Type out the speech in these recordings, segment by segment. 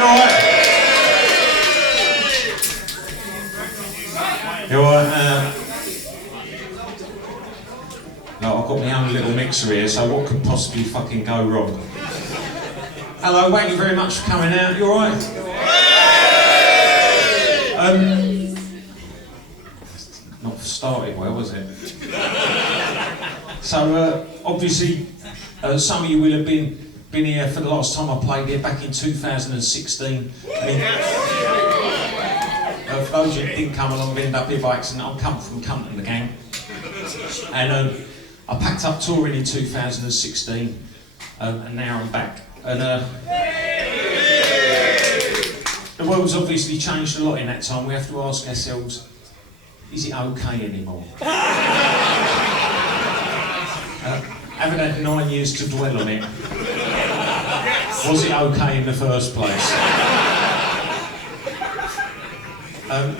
You alright? You alright? No, I've got my own little mixer here, so what could possibly fucking go wrong? Hello, thank you very much for coming out. You alright? Not started well, was it? So, obviously, some of you will have been here for the last time I played here back in 2016. For those who didn't come along, we ended up here by accident. I'm coming from Kunt and the gang. And I packed up touring in 2016, and now I'm back. And the world's obviously changed a lot in that time. We have to ask ourselves, is it okay anymore? Haven't had 9 years to dwell on it. Was it okay in the first place?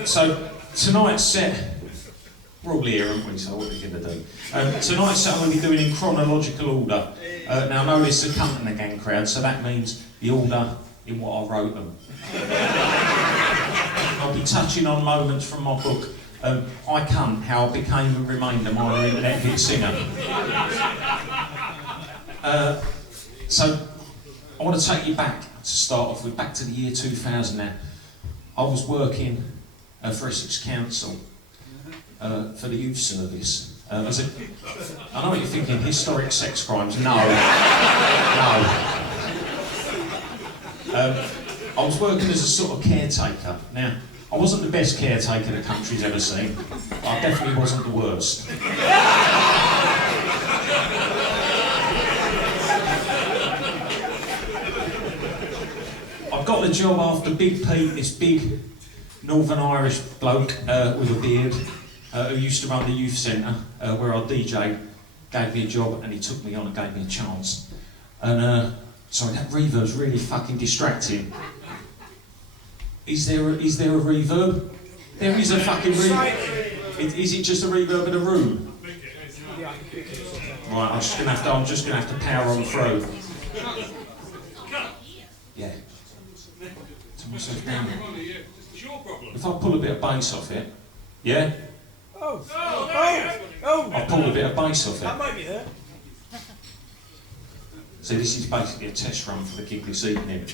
So tonight's set, we're all here, aren't we? So what are we going to do? Tonight's set I'm going to be doing in chronological order. Now I know it's a Kunt and the gang crowd, so that means the order in what I wrote them. I'll be touching on moments from my book, I Kunt, How I Became and Remained a Minor Internet Hit Singer. So I want to take you back to start off with, back to the year 2000 now. I was working for Essex Council for the youth service. I know what you're thinking, historic sex crimes. No. No. I was working as a sort of caretaker. Now, I wasn't the best caretaker the country's ever seen. I definitely wasn't the worst. I got the job after Big Pete, this big Northern Irish bloke with a beard who used to run the youth centre where I DJ'd, gave me a job and he took me on and gave me a chance. And sorry, that reverb's really fucking distracting. Is there a reverb? There is a fucking reverb. Is it just a reverb in a room? Right, I'm just gonna have to power on through. Yeah. Turn myself down. If I pull a bit of bass off it, yeah? I'll pull a bit of bass off it. That might be there. So this is basically a test run for the gig this evening.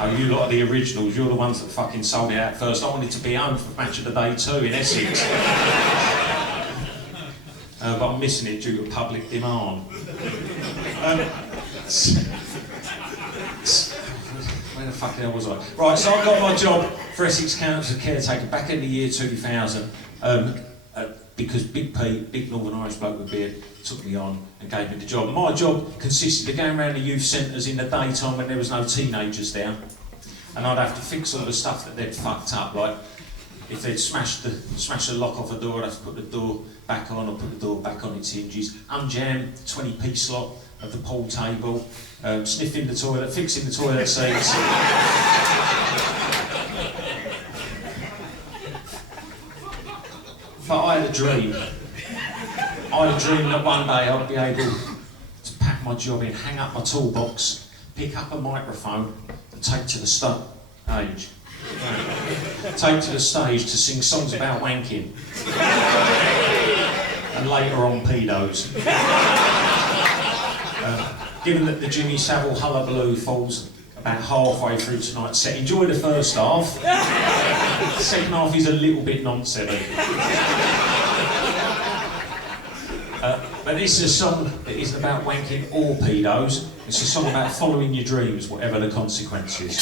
Oh, you lot are the originals, you're the ones that fucking sold it out first. I wanted to be home for Match of the Day 2 in Essex. But I'm missing it due to public demand. Where the fuck hell was I? Right, so I got my job for Essex Council as a caretaker back in the year 2000 because Big Pete, big Northern Irish bloke with a beard, took me on and gave me the job. My job consisted of going around the youth centres in the daytime when there was no teenagers there, and I'd have to fix all the stuff that they'd fucked up, like if they'd smashed the lock off a door, I'd have to put the door back on or put the door back on its hinges, unjam 20p slot of the pool table, sniffing the toilet, fixing the toilet seats. But I had a dream. I had a dream that one day I'd be able to pack my job in, hang up my toolbox, pick up a microphone and take to the stage. Take to the stage to sing songs about wanking. And later on pedos. Given that the Jimmy Savile hullabaloo falls about halfway through tonight's set, enjoy the first half. The second half is a little bit nonsense. But this is a song that isn't about wanking or pedos. It's a song about following your dreams, whatever the consequences.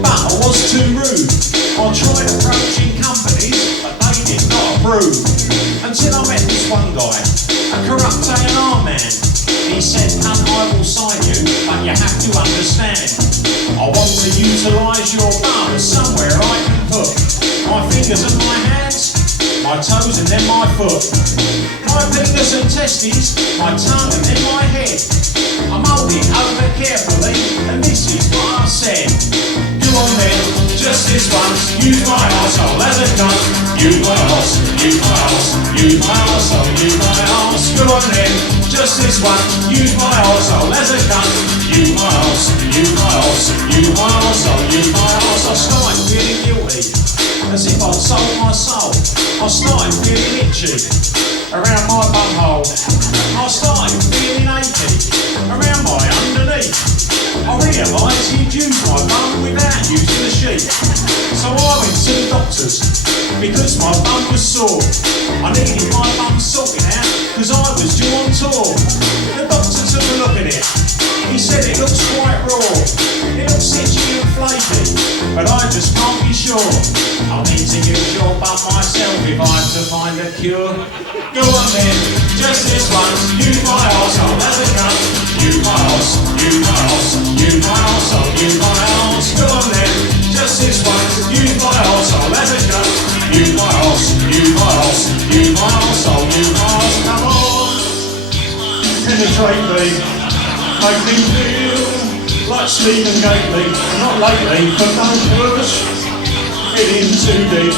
But I was too rude. I tried approaching companies, but they did not approve. Until I met this one guy, a corrupt A&R man. He said, "Cunt, I will sign you, but you have to understand. I want to utilise your bum somewhere I can put my fingers and my hands, my toes and then my foot. My fingers and testes, my tongue and then my head. my arsehole as a cunt. Use my arse, use my arse, use my arsehole, use my arse. Go on then, just this one. Use my arsehole as a cunt. Use my arse, use my arse, use my arsehole, use my arse. I started feeling guilty, as if I'd sold my soul. I started feeling itchy around my bumhole. I started feeling achy around my underneath. I realised he'd used my bum without using the sheet. So I went to the doctors because my bum was sore. I needed my bum sorted out because I was due on tour. The doctor took a look at it. He said it looks quite raw. It looks itchy and flaky, but I just can't be sure. I need to use your bum myself if I'm to find a cure. Go on then, just this once. Use my arsehole as a cunt. Use my arse, use my arse, use my arsehole, use my arse. Go on then, just this once. Use my arsehole as a cunt. Use my arse, use my arse, use my arsehole, use my arse. Come on, penetrate me, make me feel like Stephen Gately. Not lately, but don't push it in too deep,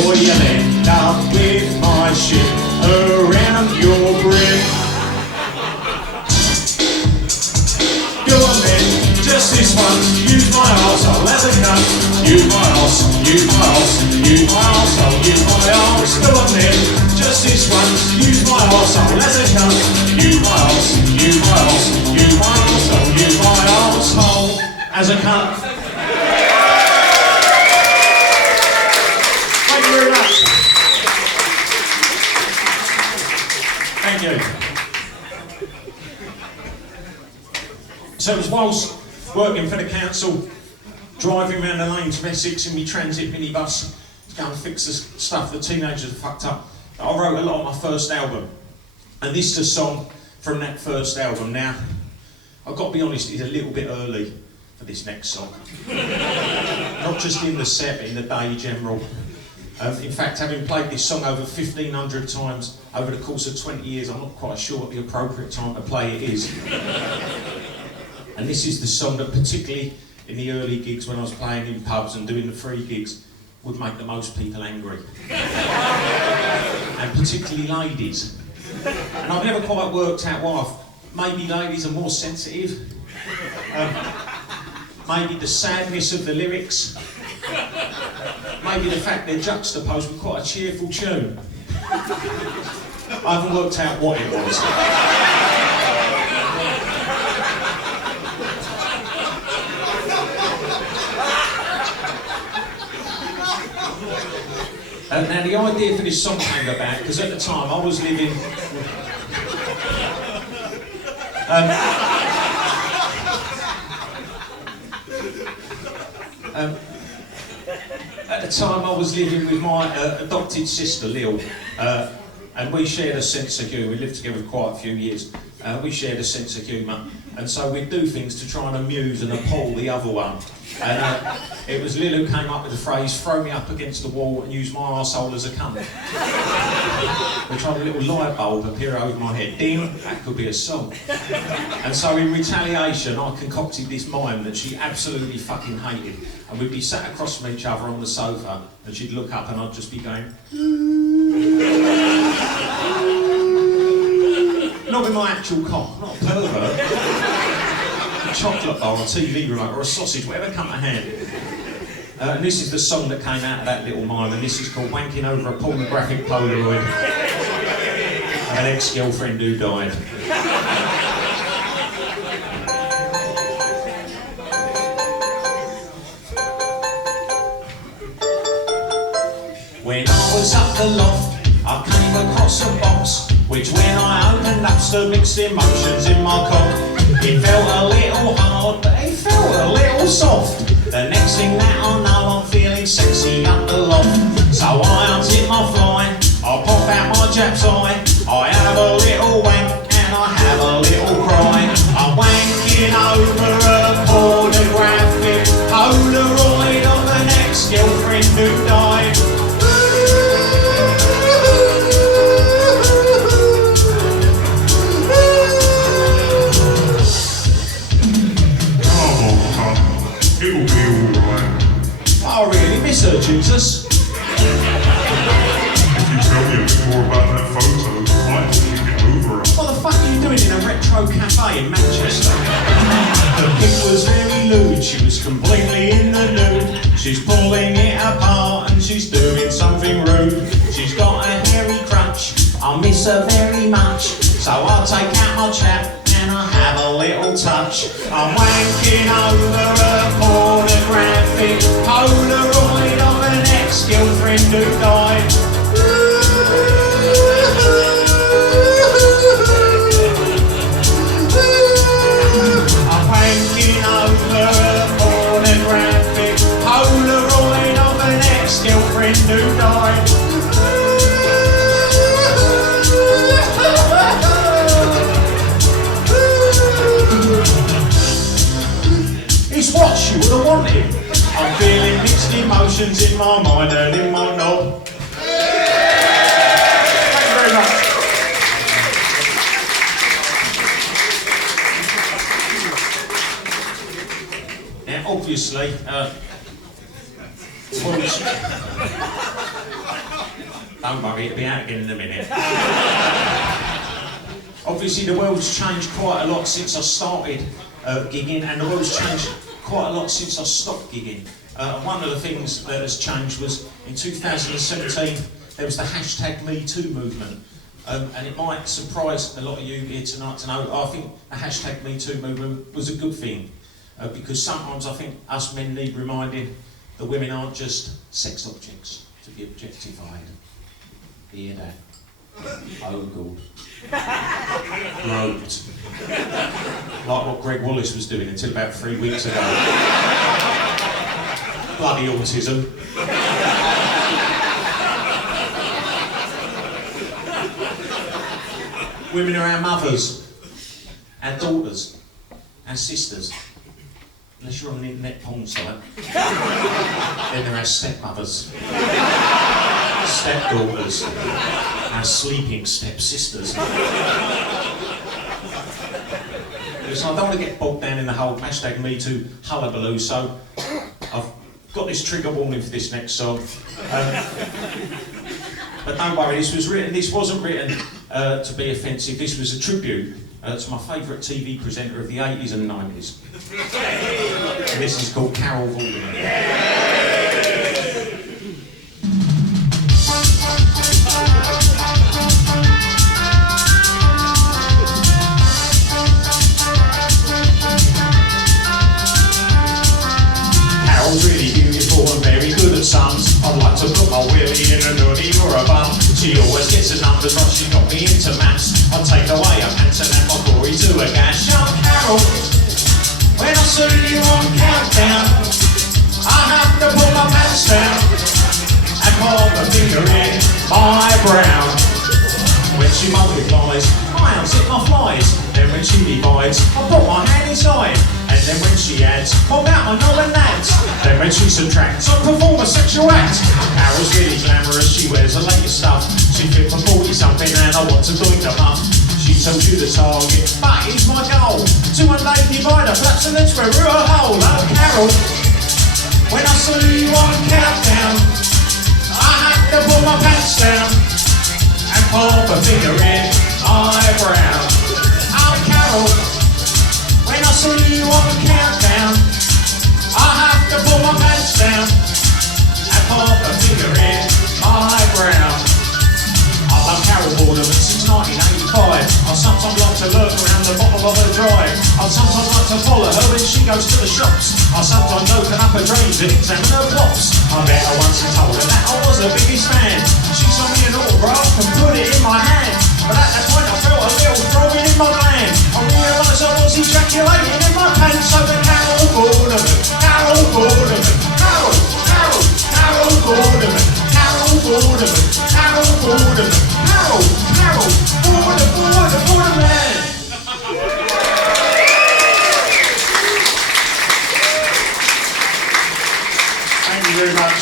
or you'll end up with my shit around your brick. Go on then, just this once. Use my arsehole as a cunt. Use my arse, use my arse, use my arsehole, use my arse. Go on then, just this once. Use my arsehole as a cunt. Use my arse, use my arse, use my arsehole, use my arsehole as a cunt. Thank you very much. Thank you. So it was whilst working for the council, driving around the lanes of Essex in my transit minibus to go and fix the stuff the teenagers had fucked up. I wrote a lot of my first album, and this is a song from that first album. Now, I've got to be honest, it's a little bit early for this next song. Not just in the set, but in the day general. In fact, having played this song over 1,500 times over the course of 20 years, I'm not quite sure what the appropriate time to play it is. And this is the song that, particularly in the early gigs when I was playing in pubs and doing the free gigs, would make the most people angry. And particularly ladies. And I've never quite worked out why. Maybe ladies are more sensitive. Maybe the sadness of the lyrics. Maybe the fact they're juxtaposed with quite a cheerful tune. I haven't worked out what it was. Now the idea for this song came about because at the time I was living at the time I was living with my adopted sister Lil, and we shared a sense of humour. We lived together for quite a few years. We shared a sense of humour, and so we'd do things to try and amuse and appall the other one. And it was Lil who came up with the phrase, "Throw me up against the wall and use my arsehole as a cunt." Which had a little light bulb appear over my head. Ding, that could be a song. And so in retaliation, I concocted this mime that she absolutely fucking hated. And we'd be sat across from each other on the sofa, and she'd look up and I'd just be going... Not with my actual cock, not a pervert. A chocolate bar, a TV remote, or a sausage, whatever come to hand. And this is the song that came out of that little mime, and this is called Wanking Over a Pornographic Polaroid of an ex-girlfriend who died. When I was up the loft, I came across a box, which when I opened up stirred mixed emotions in my cock. It felt a little hard, but it felt a little soft. The next thing that I know, I'm feeling sexy up the loft. So I unzip my fly, I pop out my Jap's eye, I have a little wank and I have a little cry. I'm wanking over a pornographic Polaroid of an ex-girlfriend who died. It'll be alright. I really miss her, G. say in Manchester. The pic was very lewd, she was completely in the nude. She's pulling it apart and she's doing something rude. She's got a hairy crutch, I miss her very much. So I take out my chap and I have a little touch. I'm wanking over a pornographic Polaroid of an ex-girlfriend who died. I'm wanking over a pornographic Polaroid of an ex-girlfriend who died. It's what she would have wanted. I'm feeling mixed emotions in my mind and in my knob. Thank you very much. Now, obviously, don't worry, it'll be out again in a minute. Obviously, the world's changed quite a lot since I started gigging, and the world's changed quite a lot since I stopped gigging. One of the things that has changed was in 2017 there was the hashtag #MeToo movement, and it might surprise a lot of you here tonight to know I think the hashtag #MeToo movement was a good thing, because sometimes I think us men need reminding that women aren't just sex objects to be objectified. Hear that? Oh God. Groped. Like what Greg Wallace was doing until about 3 weeks ago. Bloody autism. Women are our mothers, our daughters, our sisters. Unless you're on an internet porn site. Then they're our stepmothers, stepdaughters, our sleeping stepsisters. So I don't want to get bogged down in the whole hashtag #MeToo hullabaloo, so I've got this trigger warning for this next song. But don't worry, this wasn't written to be offensive. This was a tribute to my favourite TV presenter of the 80s and 90s. And this is called Carol Vorderman. Carol's really beautiful and very good at sums. I'd like to put my willy in a nutty or a bum. She always gets the numbers right, she got me into maths. I'd take away a pants and add my glory to a gash. Oh, Carol, when I see you on Countdown, I have to pull my pants down and pop a finger in my brow. When she multiplies, I unzip my flies. Then when she divides, I put my hand inside. And then when she adds, pop out my knob and nads. Then when she subtracts, I perform a sexual act. Carol's really glamorous, she wears the latest stuff. She fit for 40 something and I want to doink her muff. She tells you the target, but here's my goal. 200 divider, flaps and then square root a hole. Oh Carol, when I see you on Countdown, I have to pull my pants down and pop a finger in my brow. Oh Carol, when I see you on Countdown, I have to pull my pants down and pop a finger in my brow. I've done Carol Vorderman since 1985. I sometimes like to lurk around the bottom of her drive. I sometimes like to follow her when she goes to the shops. I sometimes open up her dreams and examine her plops. I met her once and told her that I was her biggest fan. She saw me an autograph and put it in my hand. But at that point I felt a little throbbing in my gland. I realised I was ejaculating in my pants. So the Carol Vorderman, Carol Vorderman, Carol, Carol, Carol Vorderman, Carol Vorderman, Carol Vorderman, Carol, Carol, Vorderman. Thank you very much.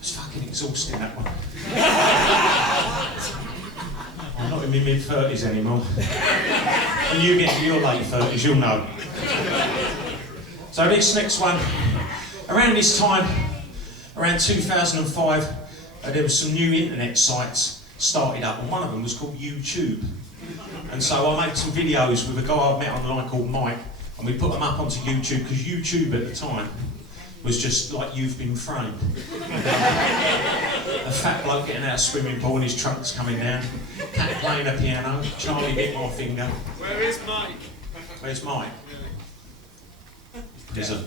It's fucking exhausting, that one. I'm not in my mid-30s anymore. When you get to your late 30s, you'll know. So this next one, around this time, around 2005, there were some new internet sites started up, and one of them was called YouTube. And so I made some videos with a guy I met online called Mike, and we put them up onto YouTube, because YouTube at the time was just like You've Been Framed. A fat bloke getting out of a swimming pool and his trunk's coming down, cat playing a piano, Charlie bit my finger. Where is Mike? Where's Mike? Prison.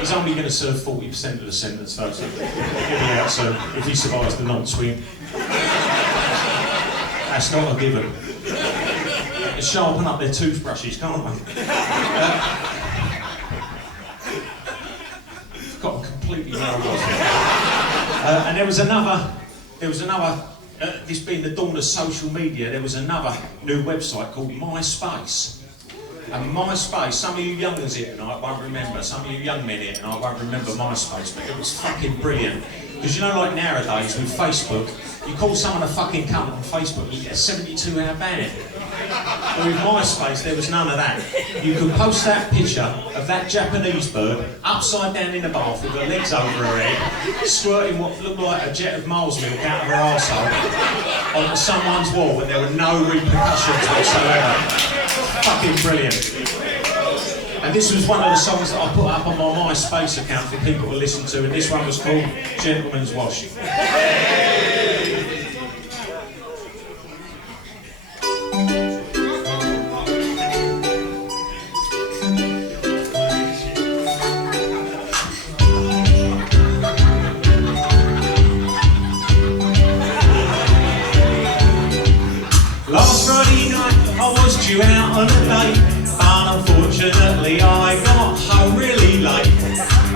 He's only going to serve 40% of the sentence though, so he'll be out soon if he survives the non-swing. That's not a given. They can sharpen up their toothbrushes, can't they? Got completely where I was. And there was another, this being the dawn of social media, there was another new website called MySpace. And MySpace, some of you youngers here tonight won't remember, some of you young men here tonight won't remember MySpace, but it was fucking brilliant. Because you know, like nowadays with Facebook, you call someone a fucking cunt on Facebook, you get a 72-hour ban. But with MySpace, there was none of that. You could post that picture of that Japanese bird upside down in the bath with her legs over her head, squirting what looked like a jet of Mars milk out of her arsehole onto someone's wall, and there were no repercussions whatsoever. Fucking brilliant. And this was one of the songs that I put up on my MySpace account for people to listen to, and this one was called Gentleman's Wash. Last Friday night I was due out on a date, but unfortunately I got home really late.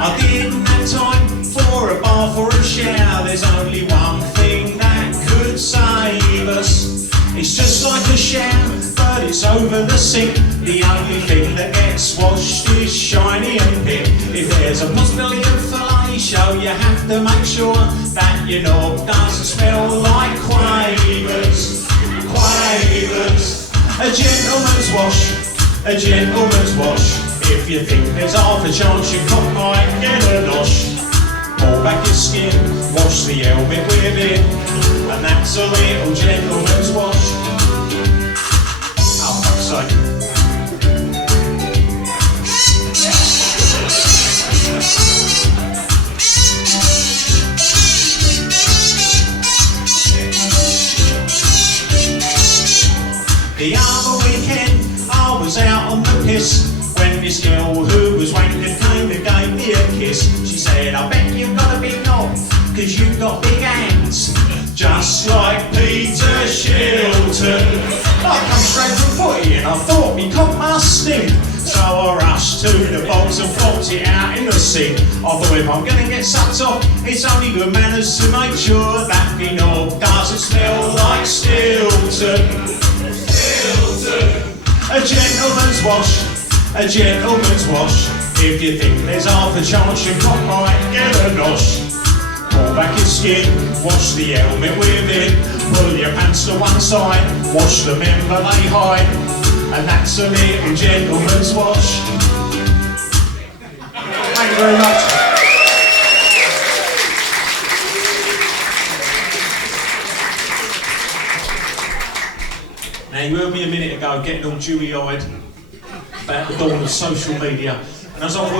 I didn't have time for a bath or a shower. There's only one thing that could save us. It's just like a shower, but it's over the sink. The only thing that gets washed is shiny and pink. If there's a possibility of fellatio, you have to make sure that your knob doesn't smell like quavers. Quavers. A gentleman's wash, a gentleman's wash. If you think there's half a chance your cock might get a nosh, pull back your skin, wash the helmet with it, and that's a little gentleman's wash. Oh, fuck's sake. The other weekend I was out on the piss when this girl who was wanking came and gave me a kiss. She said, I bet you've got a big knob, cause you've got big hands, just like Peter Shilton. I come straight from footy and I thought me cock must stink, so I rushed to the box and flopped it out in the sink. I thought if I'm gonna get sucked off, it's only good manners to make sure that me knob doesn't smell like Stilton. A gentleman's wash, a gentleman's wash. If you think there's half a chance your cock might get a nosh, pull back your skin, wash the helmet with it, pull your pants to one side, wash the member they hide, and that's a little gentleman's wash. Thank you very much. Now you heard me a minute ago getting all dewy-eyed about the dawn of social media, and as I've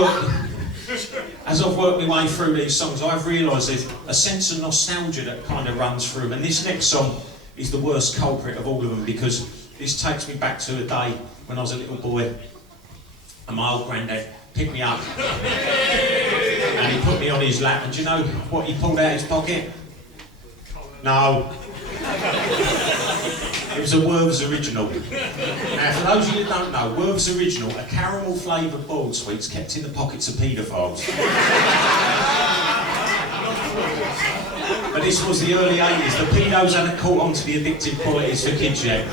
worked my way through these songs, I've realised there's a sense of nostalgia that kind of runs through them, and this next song is the worst culprit of all of them, because this takes me back to a day when I was a little boy and my old granddad picked me up and he put me on his lap, and do you know what he pulled out of his pocket? No. It was a Worth's Original. Now, for those of you that don't know, Worth's Original are caramel flavoured boiled sweets kept in the pockets of paedophiles. But this was the early 80s. The pedos hadn't caught on to the addictive qualities for kids yet.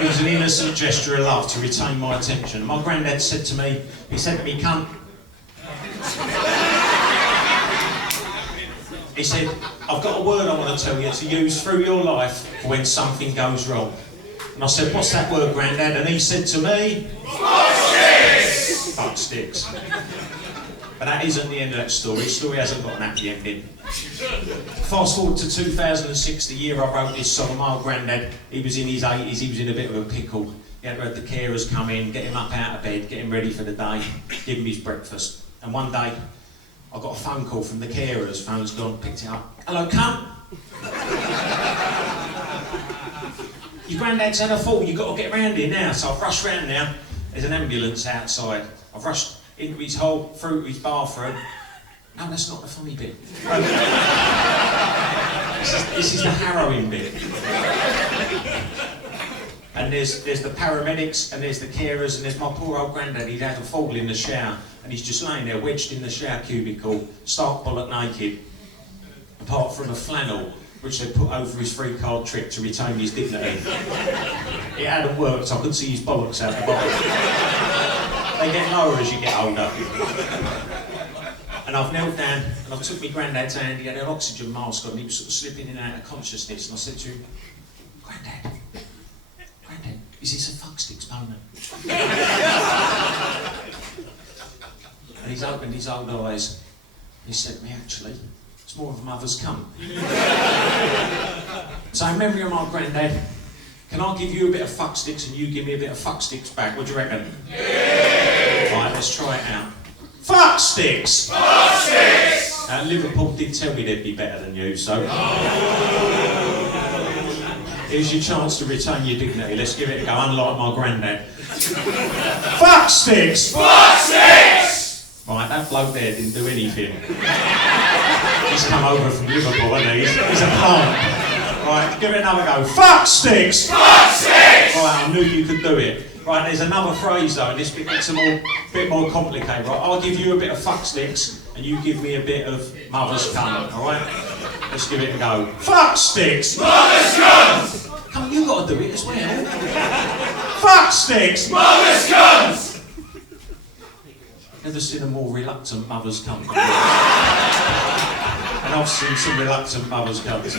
It was an innocent gesture of love to retain my attention. My granddad said to me, he said to me, cunt. He said, I've got a word I want to tell you to use through your life for when something goes wrong. And I said, what's that word, Grandad? And he said to me, fuck sticks! Fuck sticks. But that isn't the end of that story. The story hasn't got an happy ending. Fast forward to 2006, the year I wrote this song. My old granddad, he was in his 80s, he was in a bit of a pickle. He had to have the carers come in, get him up out of bed, get him ready for the day, give him his breakfast. And one day, I got a phone call from the carers. Phone's gone, picked it up. Hello, Kunt. Your granddad's had a fall, you've got to get round here now. So I've rushed round now. There's an ambulance outside. I've rushed into his hole, through his bathroom. No, that's not the funny bit. This is the harrowing bit. And there's the paramedics, and there's the carers, and there's my poor old granddad. He'd had a fall in the shower, and he's just laying there, wedged in the shower cubicle, stark bollock naked, apart from a flannel, which they put over his free-card trick to retain his dignity. It hadn't worked, I could see his bollocks out the bottom. They get lower as you get older. And I've knelt down, and I took my granddad's hand. He had an oxygen mask on, and he was sort of slipping in and out of consciousness, and I said to him, Granddad, is this a fucksticks moment? And he's opened his old eyes. He said to me, actually, it's more of a mother's cum. So in memory of my granddad, can I give you a bit of fucksticks and you give me a bit of fucksticks back? What do you reckon? Yeah! Right, let's try it out. Fucksticks! Fucksticks! Liverpool did tell me they'd be better than you, so... Here's your chance to retain your dignity. Let's give it a go, unlike my granddad. Fucksticks! Fucksticks! Right, that bloke there didn't do anything. He's come over from Liverpool, hasn't he? He's a plant. Right, give it another go. Fucksticks! Fucksticks! Right, I knew you could do it. Right, there's another phrase though, and this bit gets a bit more complicated. Right, I'll give you a bit of fucksticks, and you give me a bit of mother's cunt, alright? Let's give it a go. Fucksticks! Mother's cunt! Come on, you've got to do it as well. Fucksticks! Mother's cunt! Never seen a more reluctant mother's cunt. And I've seen some reluctant mother's cunts.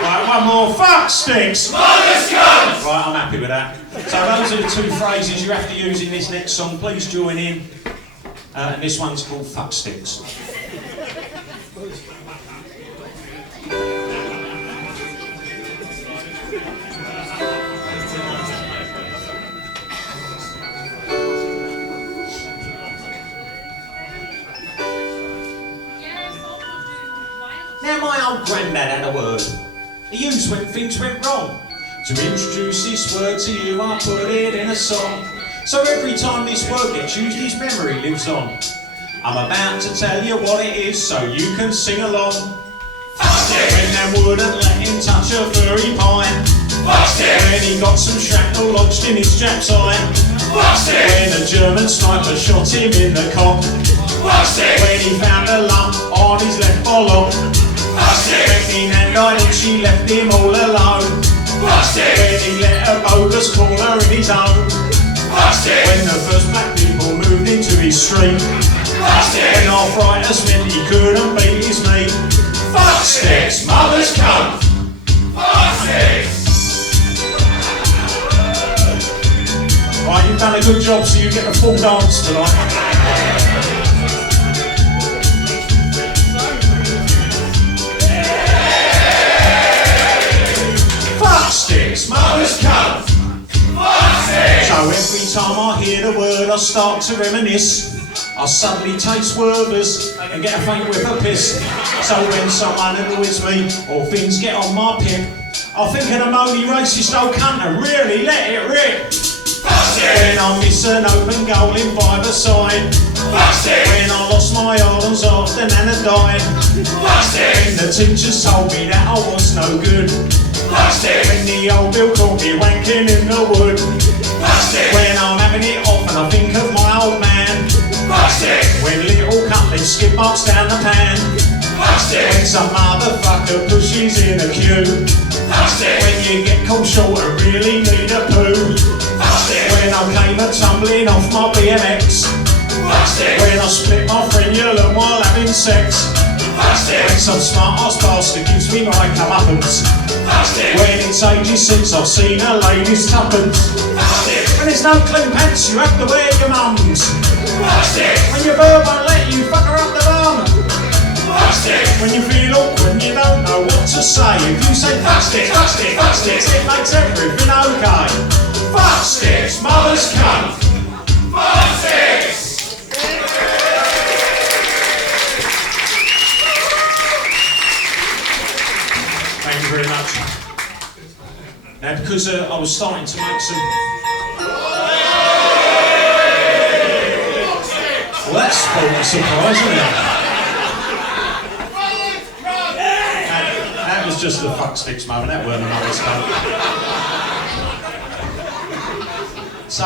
Right, one more. Fucksticks! Mother's cunt! Right, I'm happy with that. So those are the two phrases you have to use in this next song. Please join in. And this one's called Fucksticks. Now my old granddad had a word he used when things went wrong. To introduce this word to you, I put it in a song. So every time this word gets used, his memory lives on. I'm about to tell you what it is so you can sing along. Fucksticks! When they wouldn't let him touch a furry pine. Fucksticks! When he got some shrapnel lodged in his Jap's eye. Fucksticks! When a German sniper shot him in the cock. Fucksticks! When he found a lump on his left bollock. Fucksticks! When Nan died and she left him all alone. Fucksticks! When he let a bogus call her in his own. Fucksticks! When the first black people moved into his street. Fucksticks! When arthritis meant he couldn't beat his knee. Fucksticks! Mother's cunt! Fucksticks! Right, you've done a good job, so you get a full dance tonight. Fucksticks! Mother's cunt! Fucksticks! So every time I hear the word, I start to reminisce. I suddenly taste Werther's and get a faint whiff of piss. So when someone annoys me or things get on my pip, I'll think of the moany racist old cunt and really let it rip. Fucksticks! When I miss an open goal in five-a-side. Fucksticks! When I lost my islands after Nana died. Fucksticks! When the teachers told me that I was no good. Fucksticks! When the old Bill caught me wanking in the wood. Fucksticks! When I'm having it off and I think of my old man. Fucksticks! When little cutlets skip marks down the pan. Fucksticks! When some motherfucker pushes in a queue. Fucksticks! When you get caught short and really need a poo. Fucksticks! When I came a tumbling off my BMX. Fucksticks! When I split my frenulum while having sex. Fucksticks! When some smart ass bastard gives me my comeuppance. Fucksticks! When it's ages since I've seen a lady's tuppence. Fucksticks! When there's no clean pants, you have to wear your mums. Fuck sticks! When your bird won't let you fuck her up the bum. Fuck sticks! When you feel awkward and you don't know what to say. If you say fuck sticks, fuck sticks, fuck sticks, it makes everything okay. Fuck sticks, mother's cunt. Fuck sticks! Thank you very much. Now, because I was starting to make some... Well, that's spoiled a surprise, isn't it? That was just the fuck sticks moment, that weren't another stuff. So,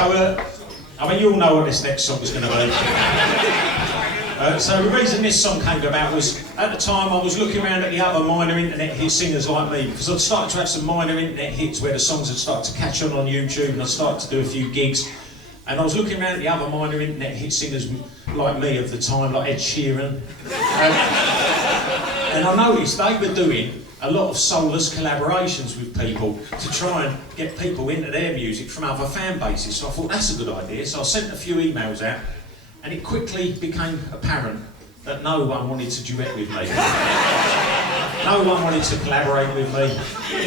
I mean, you all know what this next song is going to be. So the reason this song came about was, at the time I was looking around at the other minor internet hit singers like me, because I'd started to have some minor internet hits where the songs had started to catch on YouTube, and I started to do a few gigs. And I was looking around at the other minor internet hit singers like me of the time, like Ed Sheeran. And I noticed they were doing a lot of soulless collaborations with people to try and get people into their music from other fan bases. So I thought, that's a good idea. So I sent a few emails out, and it quickly became apparent that no one wanted to duet with me. No one wanted to collaborate with me.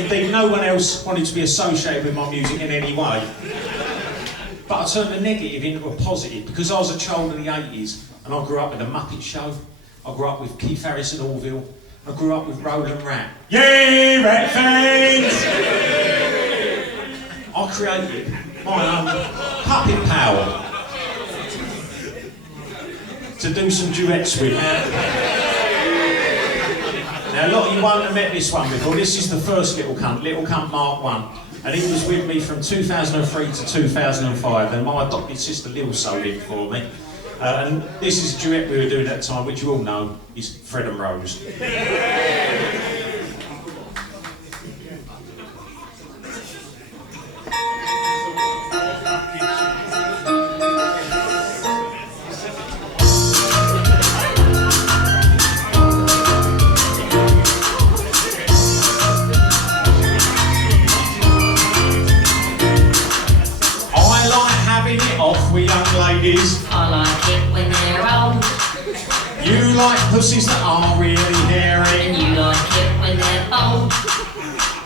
Indeed, no one else wanted to be associated with my music in any way. But I turned the negative into a positive, because I was a child of the 80s, and I grew up with The Muppet Show. I grew up with Keith Harris and Orville. I grew up with Roland Rat. Yay, Rat fans! I created my own puppet power to do some duets with. Now, a lot of you won't have met this one before. This is the first Little Cunt Mark 1. And he was with me from 2003 to 2005, and my adopted sister Lil sold it for me. And this is a duet we were doing at the time, which you all know is Fred and Rose. I like it when they're old. You like pussies that are really hairy. And you like it when they're bold.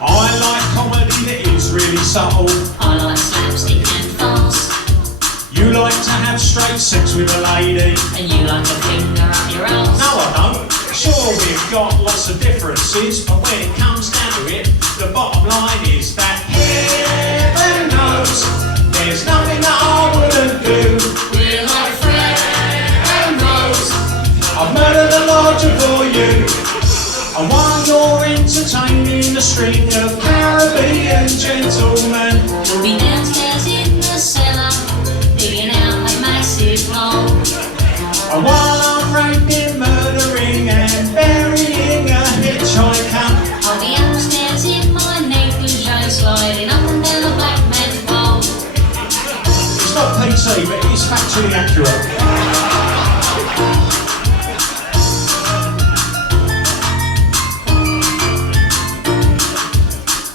I like comedy that is really subtle. I like slapstick and fast. You like to have straight sex with a lady. And you like a finger up your ass. No, I don't. Sure, we've got lots of differences, but when it comes down to it, the bottom line is that heaven knows there's nothing that I wouldn't do. We're like Fred and Rose. I've murdered a lodger for you. And while you're entertaining a string of Caribbean gentlemen, We'll be downstairs in the cellar, digging out a massive hole. and while I'm raping, murdering and burying a hitchhiker, I'll be upstairs in my negligee, sliding up and down a black man's pole. it's not PC, but it is factually accurate.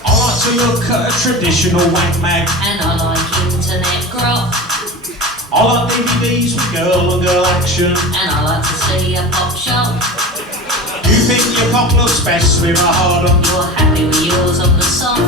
I like to look at a traditional wank mag. And I like internet grok. I like DVDs with girl-on-girl action. And I like to see a pop shop. You think your cock looks best with a hard-on. You're happy with yours on the soft.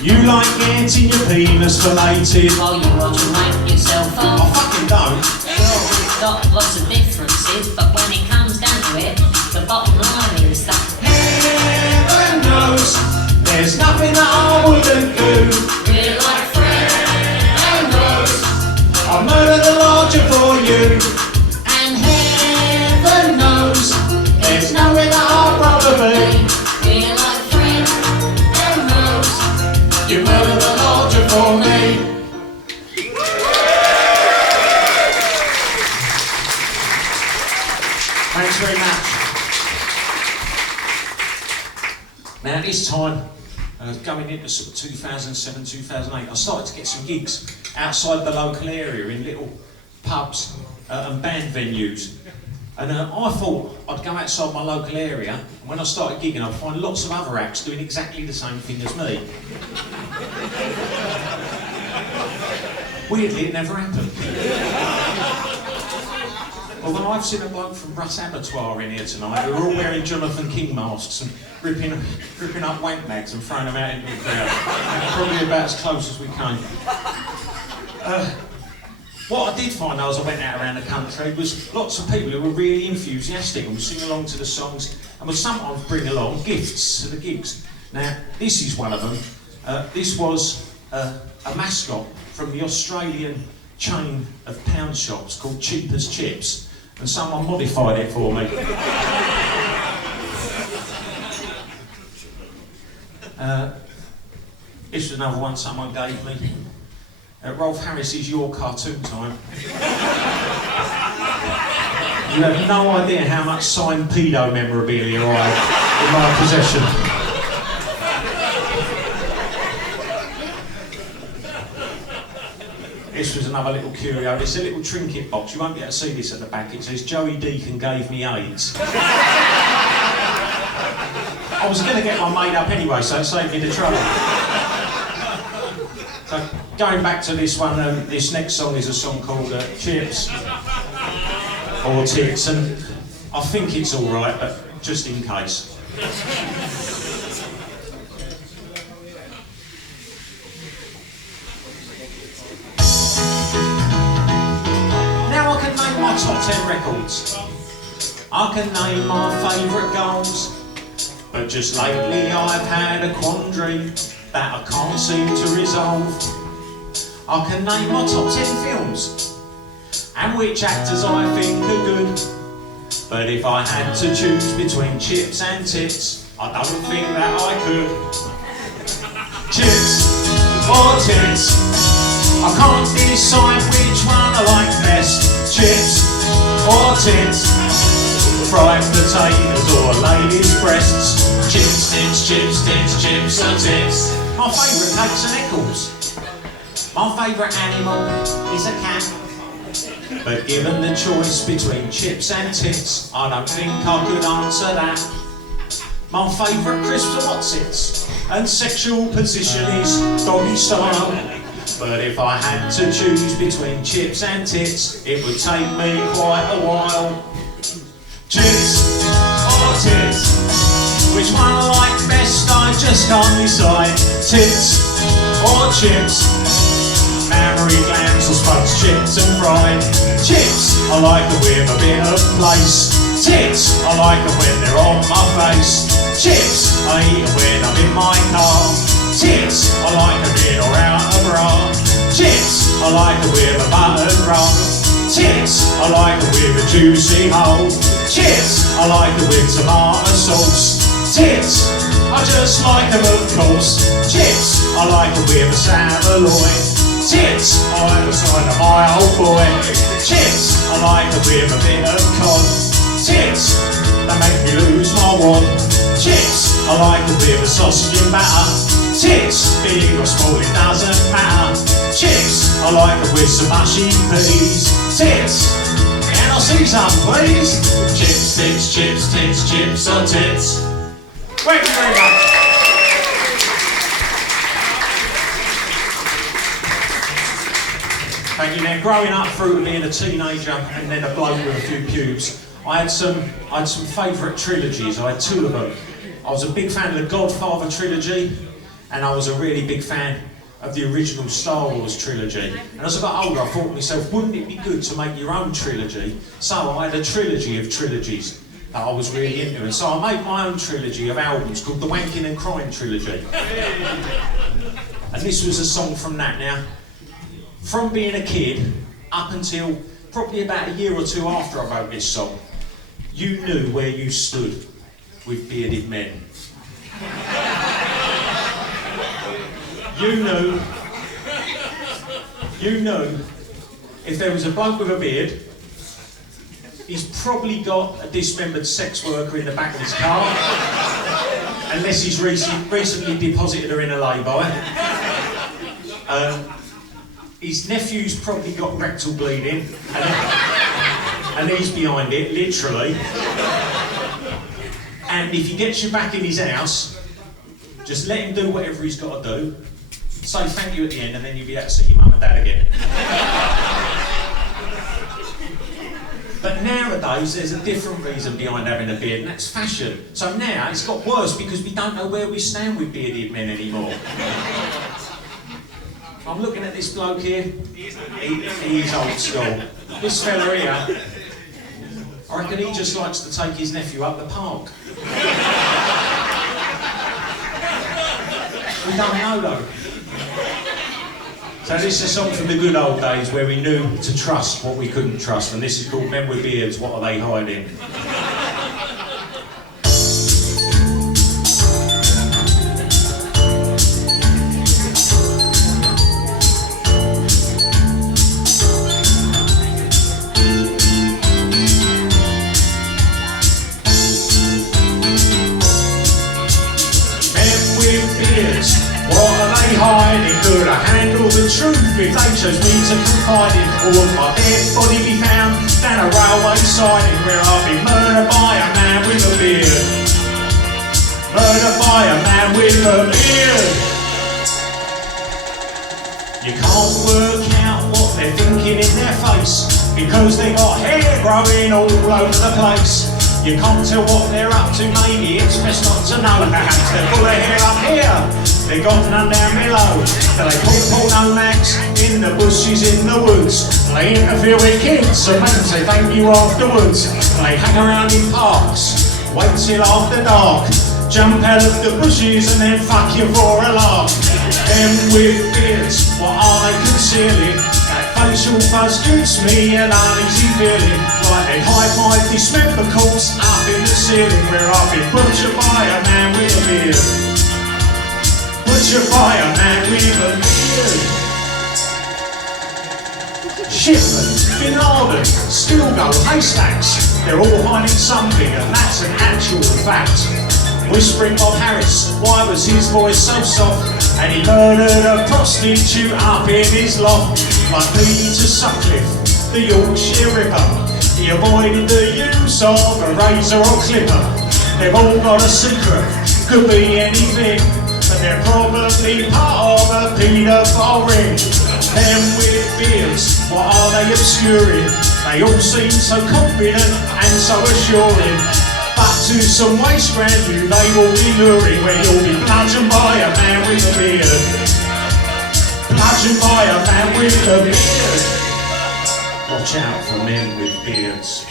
You like getting your penis filleted. While you watch and wank yourself I off. fucking don't. Well, we've got lots of differences, but when it comes down to it, the bottom line is that Heaven knows there's nothing that I wouldn't do. we're like Fred and Rose. I'll murder the lodger for you. And heaven knows There's nowhere that I'd rather be. we're like Fred and Rose. You murder the lodger for me. Thanks very much. Now at this time, going into sort of 2007, 2008, I started to get some gigs outside the local area in little pubs and band venues. And I thought I'd go outside my local area, and when I started gigging, I'd find lots of other acts doing exactly the same thing as me. Weirdly, it never happened. Although I've seen a bloke from Russ Abattoir in here tonight who are all wearing Jonathan King masks and ripping up wank bags and throwing them out into the crowd. Probably about as close as we came. What I did find as I went out around the country was lots of people who were really enthusiastic and would sing along to the songs and would sometimes bring along gifts to the gigs. Now, this is one of them. This was a mascot from the Australian chain of pound shops called Cheap as Chips, and someone modified it for me. This was another one someone gave me. Rolf Harris's Your Cartoon Time. You have no idea how much signed pedo memorabilia I have in my possession. This was another little curio. It's a little trinket box. You won't be able to see this at the back. It says, Joey Deacon gave me AIDS. I was going to get one made up anyway, so it saved me the trouble. So, going back to this one, this next song is a song called Chips or Tits, and I think it's alright, but just in case. Now I can name my top 10 records. I can name my favourite goals, but just lately I've had a quandary that I can't seem to resolve. I can name my top 10 films and which actors I think are good, but if I had to choose between Chips and Tits, I don't think that I could. Chips or Tits, I can't decide which one I like best. Chips or Tits, fried potatoes or ladies' breasts. Chips, tits, chips, tits, chips or tits. My favourite cakes and eccles. My favourite animal is a cat. But given the choice between chips and tits, I don't think I could answer that. My favourite crisps are Wotsits, and sexual position is doggy style. But if I had to choose between chips and tits, it would take me quite a while. Chips or tits, which one I like best, I just can't decide. Tits or chips, mammary glands or spuds, chips and fried. Chips, I like them with a bit of place. Tits, I like them when they're on my face. Chips, I eat them when I'm in my car. Tits, I like them in or out of bra. Chips, I like them with a buttered roll. Tits, I like them with a juicy hole. Chips, I like them with tomato sauce. Tits, I just like them of course. Chips, I like them with a Savile. Tits, I like the sign of my old boy. Chips, I like them with a bit of cod. Tits, they make me lose my wad. Chips, I like them with a sausage and batter. Tits, big or small it doesn't matter. Chips, I like them with some mushy peas. Tits, can I see some please? Chips, tits, chips, tits, chips or tits. Thank you very much. Thank you. Now, growing up through being a teenager and then a bloke with a few pubes, I had some favourite trilogies. I had two of them. I was a big fan of the Godfather trilogy, and I was a really big fan of the original Star Wars trilogy. And as I got older, I thought to myself, wouldn't it be good to make your own trilogy? So I had a trilogy of trilogies that I was really into. And so I made my own trilogy of albums called the Wanking and Crying trilogy. And this was a song from that. Now, from being a kid up until probably about a year or two after I wrote this song, you knew where you stood with bearded men. You knew if there was a bloke with a beard, he's probably got a dismembered sex worker in the back of his car, unless he's recently deposited her in a lay-by. His nephew's probably got rectal bleeding, and he's behind it, literally. And if he gets you back in his house, just let him do whatever he's got to do. Say thank you at the end, and then you'll be able to see your mum and dad again. But nowadays, there's a different reason behind having a beard, and that's fashion. So now it's got worse because we don't know where we stand with bearded men anymore. I'm looking at this bloke here. He's old school. This fella here, I reckon he just likes to take his nephew up the park. We don't know though. So this is a song from the good old days where we knew to trust what we couldn't trust, and this is called Men with Beards, What Are They Hiding? Hiding, could I handle the truth if they chose me to confide in? Or would my dead body be found down a railway siding where I'll be murdered by a man with a beard? Murdered by a man with a beard. You can't work out what they're thinking in their face because they got hair growing all over the place. You can't tell what they're up to, maybe it's best not to know. Perhaps they're full of hair up here, they got none down below. They put porno mags in the bushes in the woods. They interfere with kids, so make them say thank you afterwards. They hang around in parks, wait till after dark, jump out of the bushes and then fuck you for a laugh. Them with beards, what are they concealing? That facial fuzz gives me an uneasy feeling, like they hide my dismembered corpse up in the ceiling where I've been butchered by a man with a beard. Butchered by a man with a beard. Shipman, Bin Laden, still go haystacks. They're all hiding something, and that's an actual fact. Whispering Bob Harris, why was his voice so soft? And he murdered a prostitute up in his loft. Like Peter Sutcliffe, the Yorkshire Ripper, he avoided the use of a razor or clipper. They've all got a secret, could be anything, but they're probably part of a paedophile ring. Them with beards, what are they obscuring? They all seem so confident and so assuring. But to some wasteland view they will be luring, where you'll be bludgeoned by a man with a beard. Bludgeoned by a man with a beard. Watch out for men with beards.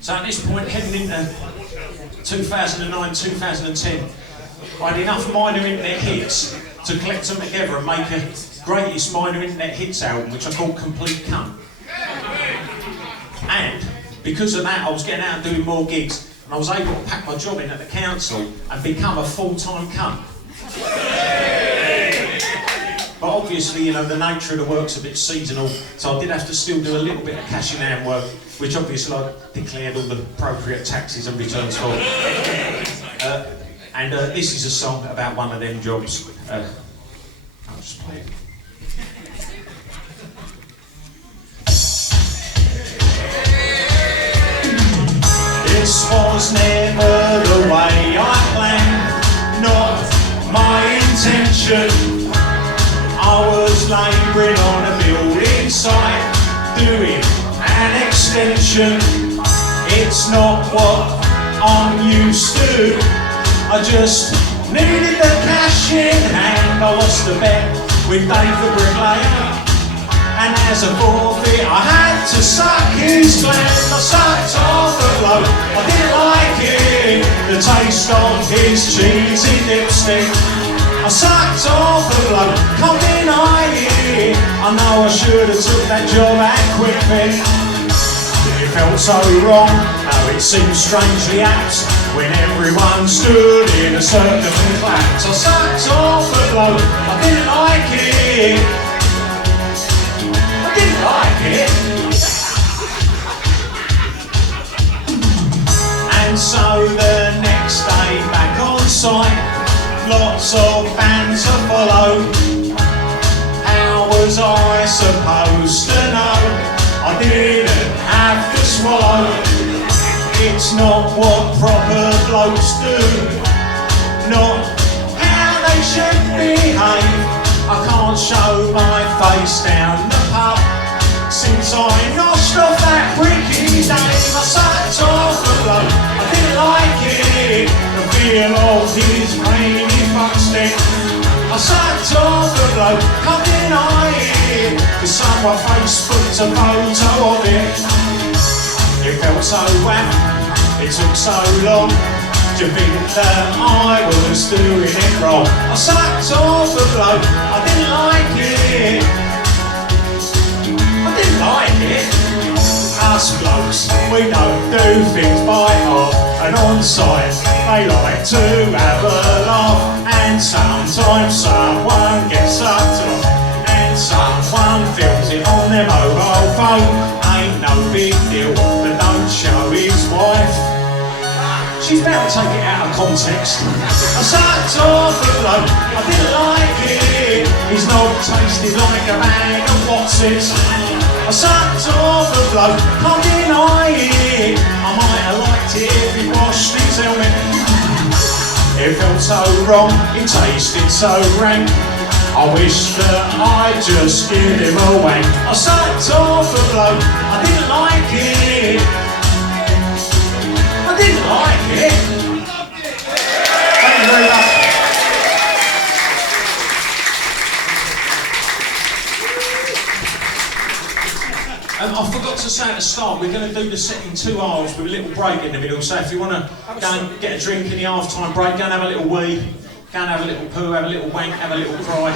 So at this point, heading into 2009, 2010, I had enough minor internet hits to collect them together and make a greatest minor internet hits album, which I called Complete Kunt. And because of that, I was getting out and doing more gigs, and I was able to pack my job in at the council and become a full-time cunt. But obviously, you know, the nature of the work's a bit seasonal, so I did have to still do a little bit of cashing out work, which obviously I declared all the appropriate taxes and returns for. And this is a song about one of them jobs. I'll just play it. This was never the way I planned, not my intention. I was labouring on a building site, doing an extension. It's not what I'm used to. I just needed the cash in hand. I lost the bet with Dave the bricklayer, and as a forfeit I had to suck his gland. I sucked off the bloke, I didn't like it, the taste of his cheesy lipstick. I sucked off the bloke, can't deny it. I know I should have took that job at Quick Fit. It felt so wrong, how it seemed strangely apt when everyone stood in a circle and clapped. I sucked off the bloke, I didn't like it. I didn't like it. And so the next day back on site, lots of banter followed. How was I supposed to know? I didn't have to swallow. It's not what proper blokes do. not how they should behave. I can't show my face down the pub since I noshed off that Ricky Dave. I sacked off the bloke, I didn't like it, the feel of his rainy fuckstick. I sacked off the bloke, can't deny it, cause someone Facebooked a photo of it. It felt so whack, it took so long to think that I was doing it wrong. I sacked off the bloke, I didn't like it. I didn't like it. Us blokes, we don't do things by half, and on site they like to have a laugh. And sometimes someone gets sucked off, and someone films it on their mobile phone. Ain't no big deal, but don't show his wife. She's better take it out of context. I sucked off the bloke, I didn't like it. His knob tasted like a bag of Watsits. I sucked off the bloke, can't deny it. I might have liked it if he washed his helmet. It felt so wrong, it tasted so rank. I wish that I'd just give him a wank. I sucked off the bloke, I didn't like it. I didn't like it. Thank you very much. I forgot to say at the start, we're going to do the set in 2 hours with a little break in the middle. So if you want to go and get a drink in the half-time break, go and have a little wee, go and have a little poo, have a little wank, have a little cry.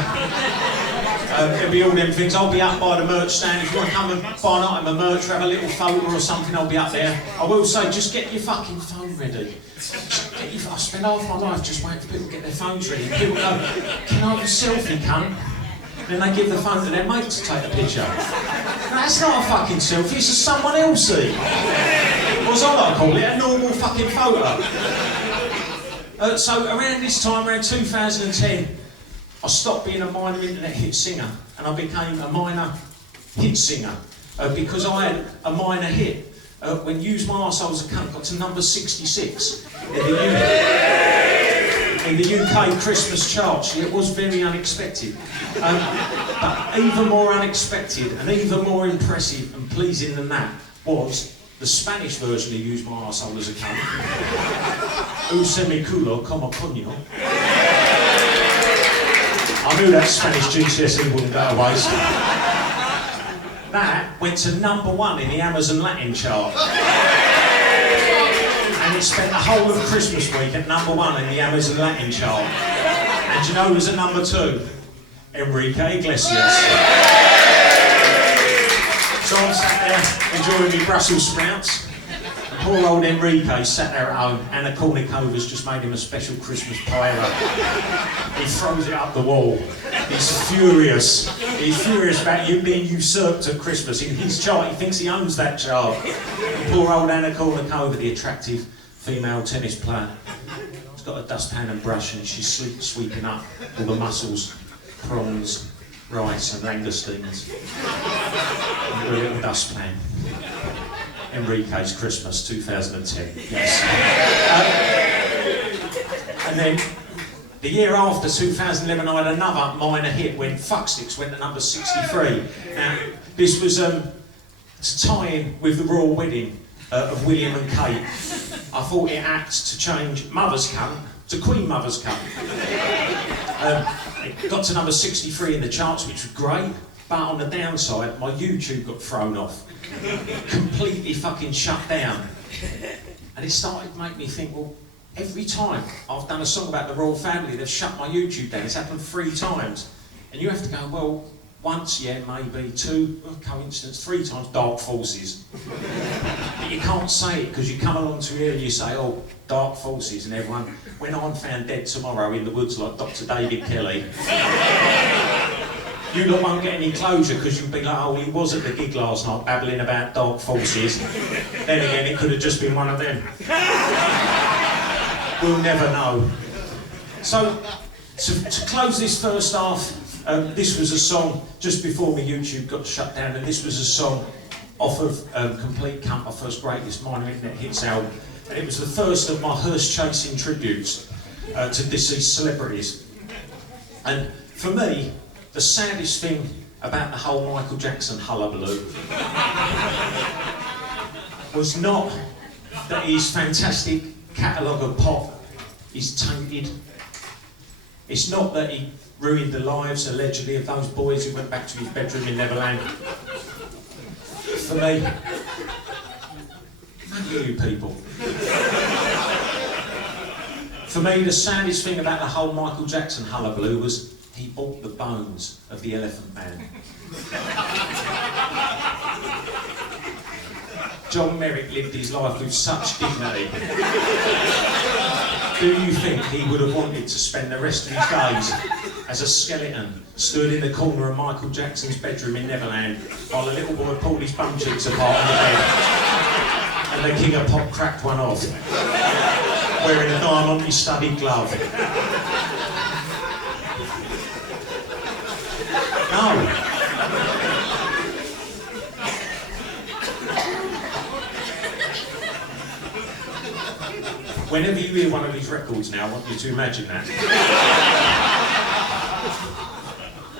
It'll be all them things. I'll be up by the merch stand. If you want to come and buy an item of merch or have a little photo or something, I'll be up there. I will say, just get your fucking phone ready. I spend half my life just waiting for people to get their phones ready. People go, can I have a selfie, cunt? Then they give the phone to their mate to take a picture. That's not a fucking selfie, it's a someone elseie. Or as I like to call it, a normal fucking photo. So around this time, around 2010, I stopped being a minor internet hit singer and I became a minor hit singer because I had a minor hit. When Use My Arsehole as a Cunt got to number 66 in the UK Christmas charts. It was very unexpected. But even more unexpected and even more impressive and pleasing than that was the Spanish version of Use My Arsehole as a Cunt. U se me culo como coño. I knew that Spanish GCSE wouldn't go to waste. That went to number 1 in the Amazon Latin chart. And it spent the whole of Christmas week at number 1 in the Amazon Latin chart. And you know who was at number 2? Enrique Iglesias. So I'm sat there enjoying my Brussels sprouts. Poor old Enrique sat there at home. Anna Kournikova's just made him a special Christmas paella. He throws it up the wall. He's furious. He's furious about you being usurped at Christmas. In his chart, he thinks he owns that chart. Poor old Anna Kournikova, the attractive female tennis player. She's got a dustpan and brush and she's sweeping up all the mussels, prawns, rice and langoustines. And a little dustpan. Enrique's Christmas 2010, yes. And then the year after, 2011, I had another minor hit when Fucksticks went to number 63. Now, this was to tie in with the royal wedding of William and Kate. I thought it had to change Mother's Cunt to Queen Mother's Cunt. It got to number 63 in the charts, which was great, but on the downside, my YouTube got thrown off. Completely fucking shut down. And it started to make me think, well, every time I've done a song about the royal family, they've shut my YouTube down. It's happened 3 times. And you have to go, well, once, yeah, maybe, 2, coincidence, 3 times, dark forces. But you can't say it because you come along to here and you say, oh, dark forces, and everyone, when I'm found dead tomorrow in the woods like Dr. David Kelly, you lot won't get any closure because you'll be like, oh, he was at the gig last night babbling about dark forces. Then again, it could have just been one of them. We'll never know. So, to close this first half, this was a song just before my YouTube got shut down, and this was a song off of Complete Cunt, my first greatest minor internet hits album. And it was the first of my hearse chasing tributes. to deceased celebrities. And for me, the saddest thing about the whole Michael Jackson hullabaloo was not that his fantastic catalogue of pop is tainted. It's not that he ruined the lives, allegedly, of those boys who went back to his bedroom in Neverland. For me, fuck you people. For me, the saddest thing about the whole Michael Jackson hullabaloo was he bought the bones of the Elephant Man. John Merrick lived his life with such dignity. Do you think he would have wanted to spend the rest of his days as a skeleton stood in the corner of Michael Jackson's bedroom in Neverland while the little boy pulled his bum cheeks apart on the bed and the King of Pop cracked one off, wearing a diamond studded glove? No. Whenever you hear one of these records now, I want you to imagine that.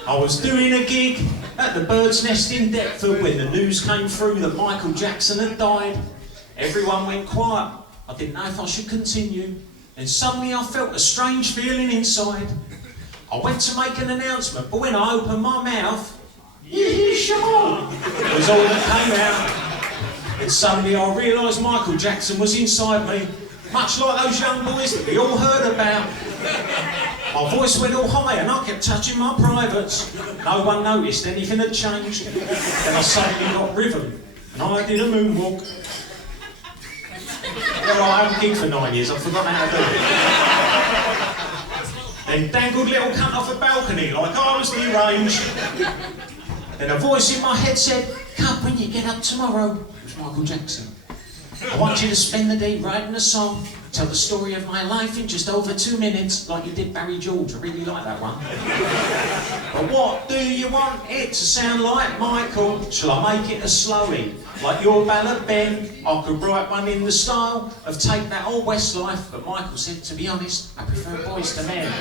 I was doing a gig at the Bird's Nest in Deptford when the news came through that Michael Jackson had died. Everyone went quiet. I didn't know if I should continue. And suddenly I felt a strange feeling inside. I went to make an announcement, but when I opened my mouth, Sean! It was all that came out. And suddenly I realised Michael Jackson was inside me, much like those young boys that we all heard about. My voice went all high and I kept touching my privates. No one noticed anything had changed. Then I suddenly got rhythm and I did a moonwalk. Well, I haven't gigged for 9 years, I've forgotten how to do it. Then dangled little cunt off a balcony like I was the range. Then a voice in my head said, "Come when you get up tomorrow." It was Michael Jackson. "I want you to spend the day writing a song, tell the story of my life in just over 2 minutes, like you did Barry George." I really like that one. "But what do you want it to sound like, Michael? Shall I make it a slowie, like your ballad, Ben? I could write one in the style of Take That or Westlife." But Michael said, "To be honest, I prefer Boys to Men."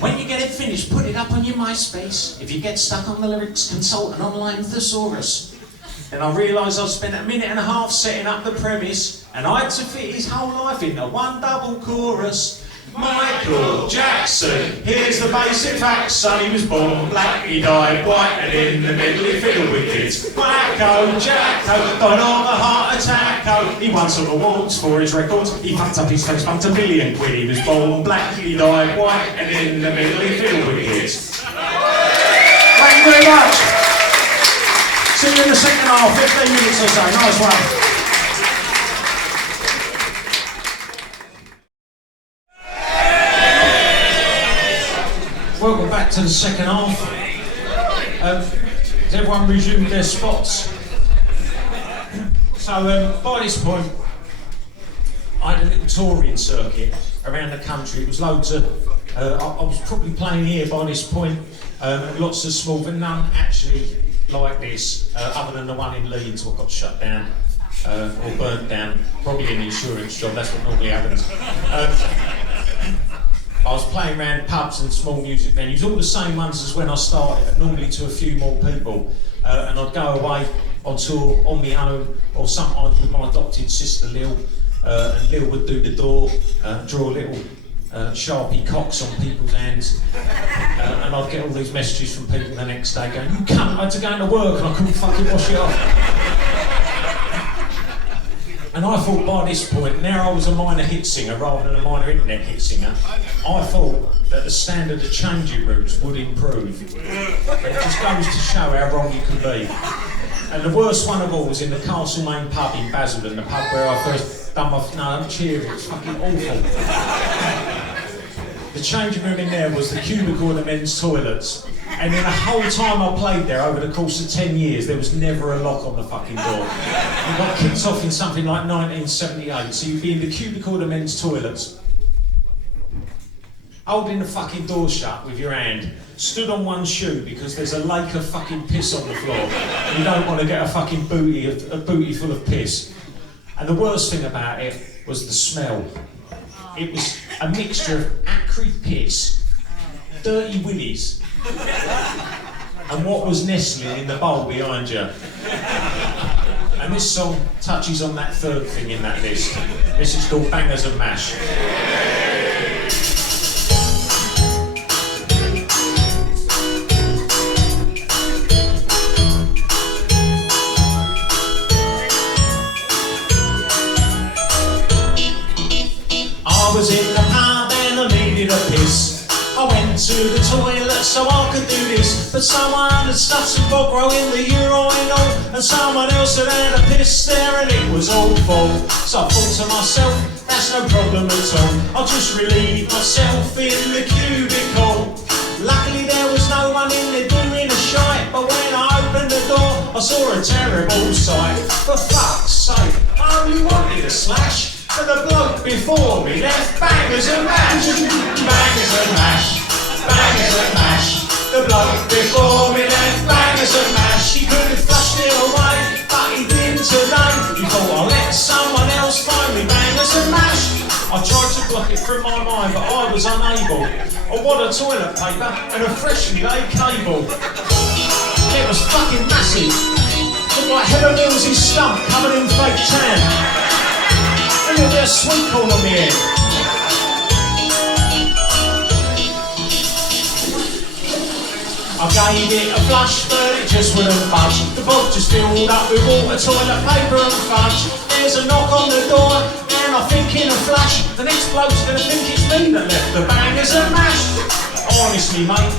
"When you get it finished, put it up on your MySpace. If you get stuck on the lyrics, consult an online thesaurus." Then I realised I'd spent a minute and a half setting up the premise, and I had to fit his whole life into one double chorus. Michael Jackson, here's the basic facts. Son, he was born black, he died white, and in the middle he fiddled with kids. Wacko, Jacko, died of a heart attack. He won some awards for his records. He fucked up his face, bumped £1 billion. He was born black, he died white, and in the middle he fiddled with kids. Thank you very much. See you in the second half, 15 minutes or so. Nice one. Welcome back to the second half. Has everyone resumed their spots? So by this point, I had a little touring circuit around the country. It was loads of, I was probably playing here by this point, lots of small, but none actually like this, other than the one in Leeds what got shut down or burnt down, probably an insurance job, that's what normally happens. I was playing around pubs and small music venues, all the same ones as when I started, but normally to a few more people. And I'd go away on tour on my own, or sometimes with my adopted sister Lil, and Lil would do the door, draw little Sharpie cocks on people's hands, and I'd get all these messages from people the next day going, "You cunt, I had to go into work and I couldn't fucking wash it off." And I thought by this point, now I was a minor hit singer rather than a minor internet hit singer, I thought that the standard of changing rooms would improve. It just goes to show how wrong you can be. And the worst one of all was in the Castlemaine pub in Basildon, the pub where I first done my... No, don't cheer, it was fucking awful. The changing room in there was the cubicle of the men's toilets. And in the whole time I played there, over the course of 10 years, there was never a lock on the fucking door. We got kicked off in something like 1978, so you'd be in the cubicle of the men's toilets, holding the fucking door shut with your hand, stood on one shoe because there's a lake of fucking piss on the floor, and you don't want to get a fucking booty full of piss. And the worst thing about it was the smell. It was a mixture of acrid piss, dirty willies, and what was nestling in the bowl behind you. And this song touches on that third thing in that list. This is called Bangers and Mash. I was in the pub and I needed a piss. I went to the toilet so I could do this, but someone had stuffed some bog in the urinal, and someone else had had a piss there and it was all full. So I thought to myself, that's no problem at all, I'll just relieve myself in the cubicle. Luckily there was no one in there doing a shite, but when I opened the door I saw a terrible sight. For fuck's sake, I only wanted a slash, but the bloke before me left bangers and mash. Bangers and mash, bangers and mash. The bloke before me left bangers and mash. He could have flushed it away, but he didn't today. He thought, I'll let someone else find me bangers and mash. I tried to block it from my mind, but I was unable. I wanted toilet paper and a freshly laid cable. It was fucking massive. Looked like Helen Mills's stump covered in fake tan. A little bit of sweet corn on the end. I gave it a flush, but it just wouldn't budge. The bog just filled up with water, toilet paper and fudge. There's a knock on the door, and I think in a flash, the next bloke's gonna think it's me that left the bangers and mash. Honestly, mate,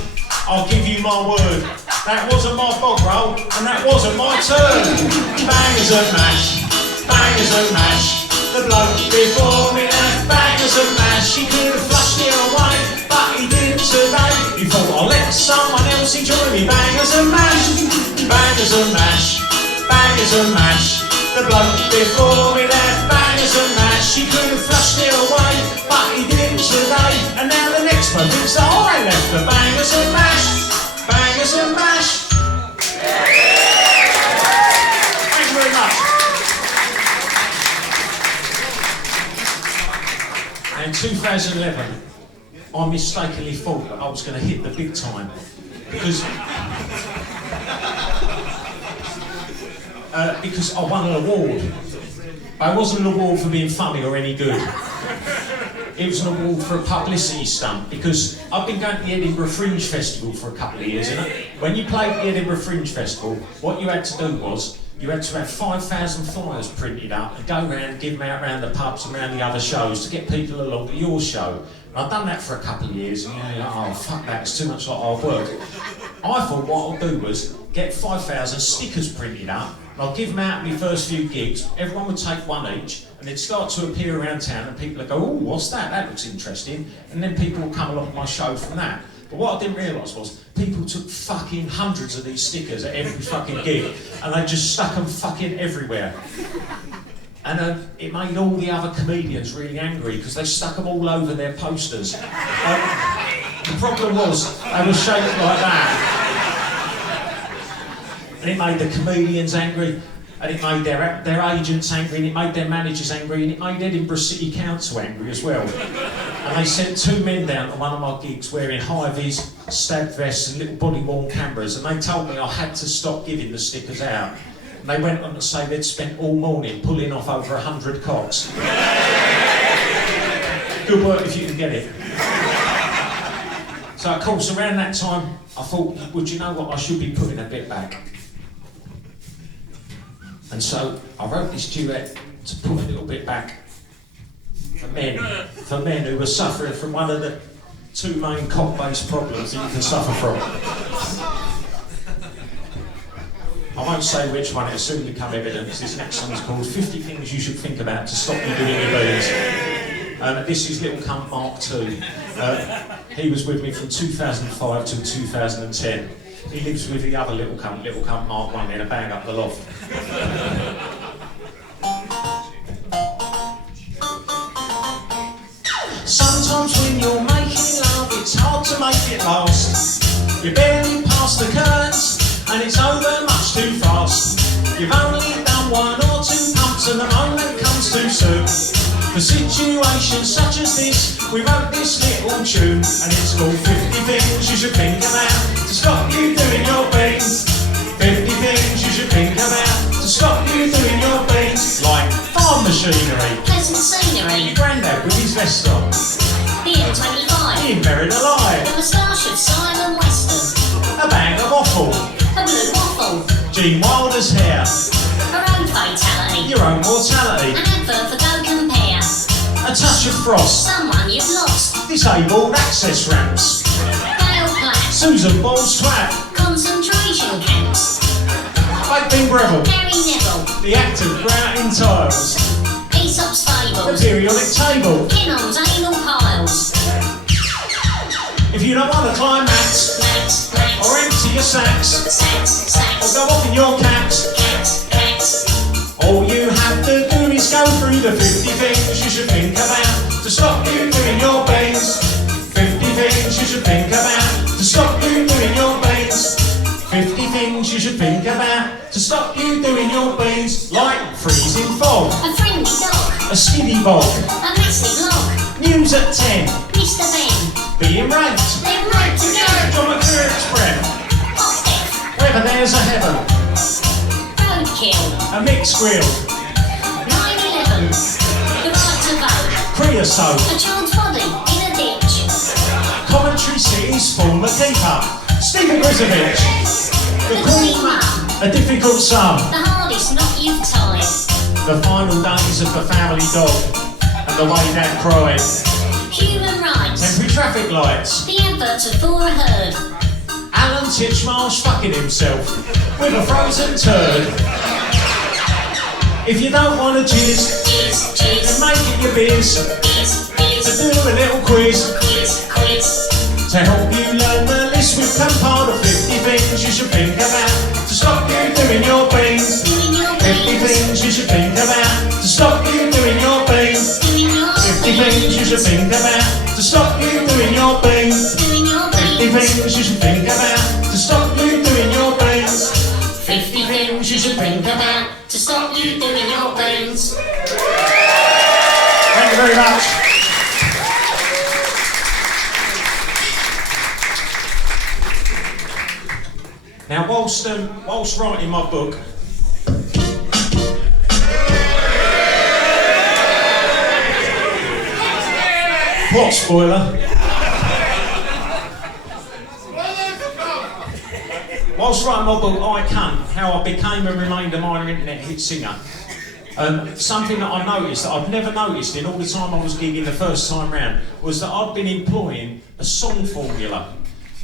I'll give you my word, that wasn't my bog roll, and that wasn't my turn. Bangers and mash, bangers and mash. The bloke before me left bangers and mash. He could have flushed it away, but he didn't today. He thought, I'll let someone else enjoy me bangers and mash. Bangers and mash, bangers and mash. The bloke before me left bangers and mash. He could have flushed it away, but he didn't today. And now the next one thinks that I left the bangers and mash. Bangers and mash. Thank you very much. In 2011, I mistakenly thought that I was going to hit the big time because I won an award. It wasn't an award for being funny or any good. It was an award for a publicity stunt, because I've been going to the Edinburgh Fringe Festival for a couple of years, and when you played the Edinburgh Fringe Festival, what you had to do was you had to have 5,000 flyers printed up and go around and give them out around the pubs and around the other shows to get people along to your show. And I've done that for a couple of years, and you're like, oh fuck that, it's too much like hard work. I thought what I'll do was get 5,000 stickers printed up, and I'll give them out in my first few gigs. Everyone would take one each, and they'd start to appear around town, and people would go, oh, what's that? That looks interesting. And then people would come along to my show from that. But what I didn't realise was people took fucking hundreds of these stickers at every fucking gig, and they just stuck them fucking everywhere. And it made all the other comedians really angry because they stuck them all over their posters. The problem was they were shaped like that. And it made the comedians angry, and it made their agents angry, and it made their managers angry, and it made Edinburgh City Council angry as well. And they sent two men down to one of my gigs wearing high-vis, stab vests and little body-worn cameras, and they told me I had to stop giving the stickers out. And they went on to say they'd spent all morning pulling off over 100 cocks. Good work if you can get it. So of course around that time I thought, would you know what, I should be putting a bit back. And so I wrote this duet to put a little bit back for men who were suffering from one of the two main cock-based problems that you can suffer from. I won't say which one, it'll soon become evident, because this next song is called 50 Things You Should Think About to Stop You Doing Your Beans. This is Little Cunt Mark II. He was with me from 2005 to 2010. He lives with the other Little Cunt Mark I, in a bag up the loft. Sometimes when you're making love, it's hard to make it last. You barely pass the curtains, and it's over much too fast. You've only done one or two pumps, and the moment comes For situations such as this, we wrote this little tune, and it's called 50 Things You Should Think About to Stop You Doing Your Beans. 50 things you should think about to stop you doing your beans. Like farm machinery, pleasant scenery, your granddad with his vest on, the M25, being buried alive, the moustache of Simon Weston, a bag of offal, a blue waffle, Gene Wilder's hair, her own fatality, your own mortality, an advert for Go Compare, a touch of frost, someone you've lost, disabled access ramps, Gail Platt, Susan Ball's twat, concentration camps, Baked Breville, Gary Neville, the act of grouting tiles, Aesop's the Fable, periodic table. Kinnon's anal piles, If you don't want to climb mats, Max, or empty your sacks, Sacks, or Sacks, go off in your caps, Cats, all you have to do is go through the 50 things you should think about to stop you doing your beans. 50 things you should think about to stop you doing your beans. 50 things you should think about to stop you doing your beans. Like freezing fog, a friendly dog, a skiddy bog, a massive log, news at 10, Mr. Ben, being raped, they're right to go, John McClurk's friend, hot death, whether there's a heaven, roadkill, a mixed grill, 9/11, the right to vote, creosote, a child's body in a ditch, Coventry City's former keeper, Stephen Grisovich, the Queen Mum, a difficult sum, the hardest knot you've tied, the final days of the family dog, and the way Dad cried, human rights, temporary traffic lights, the adverts of for a herd, Alan Titchmarsh fucking himself with a frozen turd. If you don't want to jizz, then make it your biz to do a little quiz to help you learn the list. We've compiled of 50 things you should think about to stop you doing your beans. 50 things you should think about to stop you doing your beans. 50 things you should think about to stop you doing your beans. 50 things you should think about to stop you doing your beans. 50 things you should think about to stop you doing your beans. Thank you very much. Now, whilst writing my book, plot spoiler. Whilst writing my book, I Kunt, How I Became and Remained a Minor Internet Hit Singer, something that I noticed, that I've never noticed in all the time I was gigging the first time round, was that I've been employing a song formula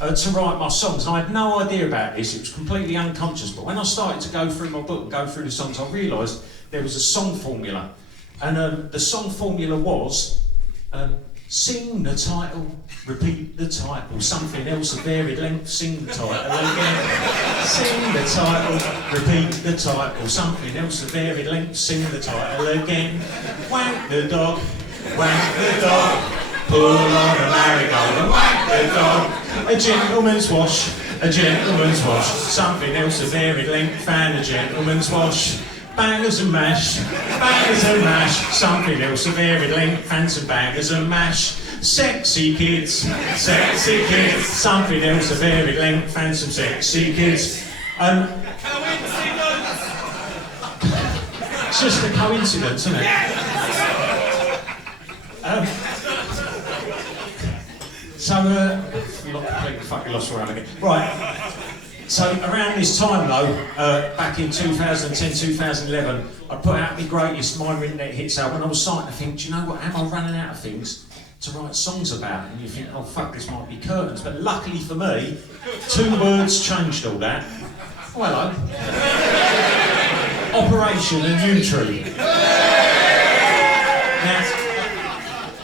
to write my songs. And I had no idea about this, it was completely unconscious, but when I started to go through my book and go through the songs, I realised there was a song formula. And the song formula was, sing the title, repeat the title, something else of varied length, sing the title again. Sing the title, repeat the title, something else of varied length, sing the title again. Wank the dog, pull on a marigold and wank the dog. A gentleman's wash, something else of varied length and a gentleman's wash. Bangers and mash, something else of varied length and some bangers and mash. Sexy kids, something else of varied length and some sexy kids. It's just a coincidence, isn't it? Fucking lost around again. Right. So around this time though, back in 2010, 2011, I put out my greatest minor internet hits album, and I was starting to think, do you know what, am I running out of things to write songs about? And you think, oh fuck, this might be curtains. But luckily for me, 2 words changed all that. Oh, hello. Operation and U-Tree. Now,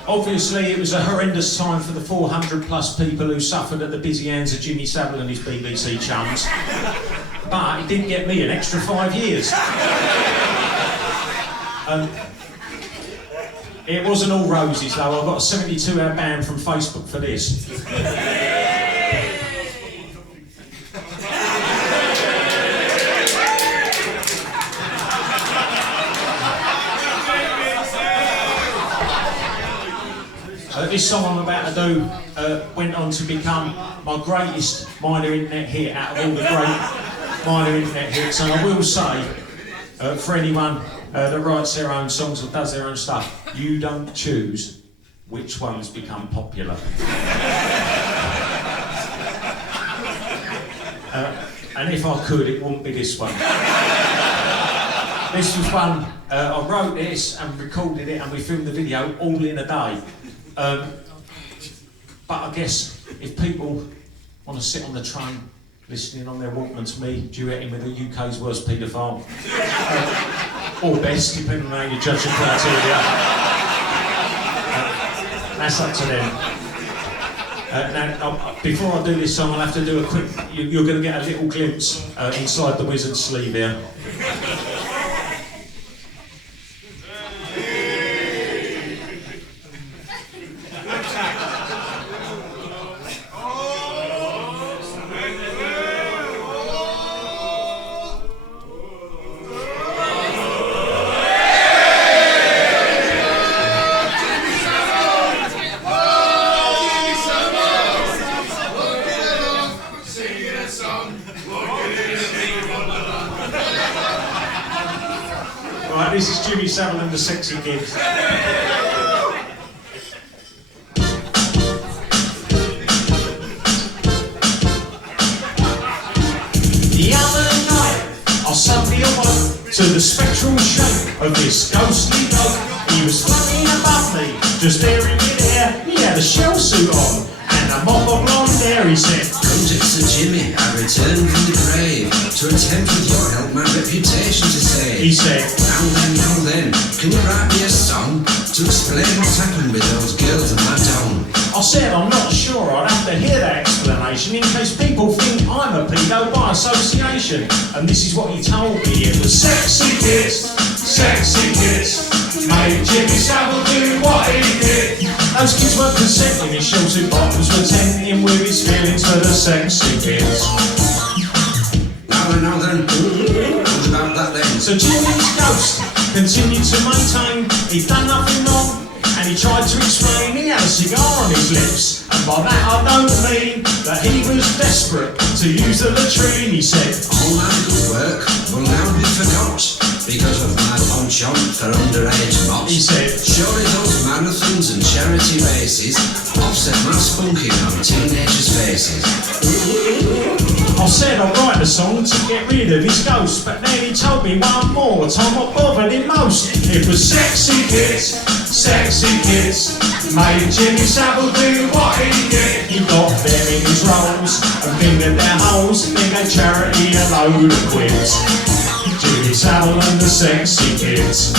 obviously, it was a horrendous time for the 400 plus people who suffered at the busy hands of Jimmy Savile and his BBC chums. But it did get me an extra 5 years. It wasn't all roses though. I got a 72-hour ban from Facebook for this. this song I'm about to do went on to become my greatest minor internet hit out of all the great minor internet hits. And I will say, for anyone that writes their own songs or does their own stuff, you don't choose which ones become popular. And if I could, it wouldn't be this one. This was one, I wrote this and recorded it and we filmed the video all in a day. But I guess if people want to sit on the train listening on their Walkman to me duetting with the UK's worst paedophile, or best, depending on how you judge the criteria, that's up to them. Now, before I do this song, I'll have to do a quick, you're going to get a little glimpse inside the wizard's sleeve here. This is Jimmy Savile and the Sexy Kids. The other night, I suddenly awoke to the spectral shape of this ghostly dog. He was floating above me, just there in midair. He had a shell suit on and a mop of blonde hair. He said, "Kunt, it's Jimmy, I returned from the grave to attempt with your help my reputation to save." He said, now then, can you write me a song to explain what's happened with those girls at my town? I said, I'm not sure, I'd have to hear that explanation in case people think I'm a pedo by association. And this is what he told me, it was sexy kids, made Jimmy Savile do what he did. Those kids weren't consenting, his shell suit bottoms were tempting with his feelings for the sexy kids. Now then, what about that then? So Jimmy's ghost continued to maintain he'd done nothing wrong, and he tried to explain he had a cigar on his lips, and by that I don't mean that he was desperate to use the latrine. He said, all my good work will now be forgot because of my penchant for underage mops. He said, surely those marathons and charity races offset my spunking on teenagers' faces. I said I'd write a song to get rid of his ghost, but then he told me one more time what bothered him most. It was sexy kids, made Jimmy Savile do what he did. He got them in his rolls and fingered their holes, and then gave charity a load of quids. Jimmy Savile and the Sexy Kids.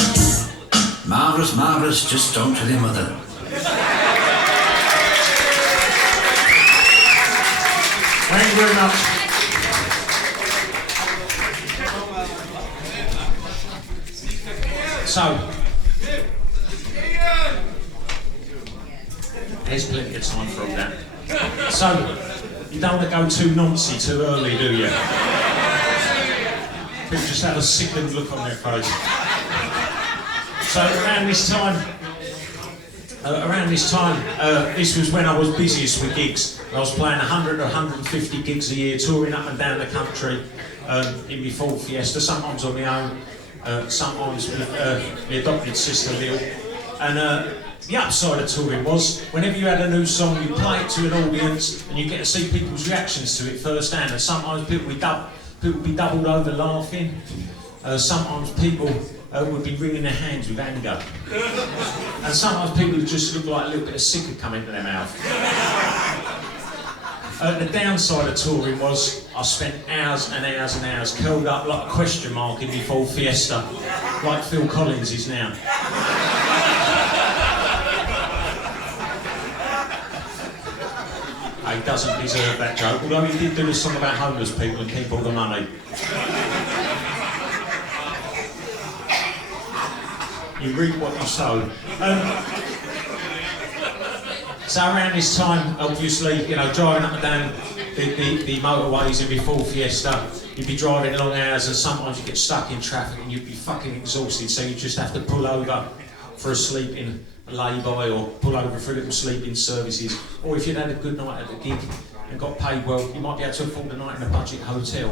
Marvellous, marvellous, just don't tell your mother. Thank you very much. So, there's plenty of time for all that. So, you don't want to go too noncy too early, do you? People just have a sickened look on their face. So around this time, this was when I was busiest with gigs. I was playing 100 or 150 gigs a year, touring up and down the country in my Ford Fiesta, sometimes on my own, sometimes with my adopted sister Lil. And the upside of touring was, whenever you had a new song, you play it to an audience and you get to see people's reactions to it firsthand. And sometimes people would be doubled over laughing. Sometimes people would be wringing their hands with anger. And sometimes people would just look like a little bit of sick had come into their mouth. The downside of touring was I spent hours and hours and hours curled up like a question mark in my Ford Fiesta, like Phil Collins is now. He doesn't deserve that joke, although he did do a song about homeless people and keep all the money. You reap what you sow. So around this time, obviously, you know, driving up and down the motorways in my Ford Fiesta, you'd be driving long hours and sometimes you get stuck in traffic and you'd be fucking exhausted, so you just have to pull over for a sleeping lay-by or pull over for a little sleeping services, or if you'd had a good night at the gig and got paid well, you might be able to afford a night in a budget hotel.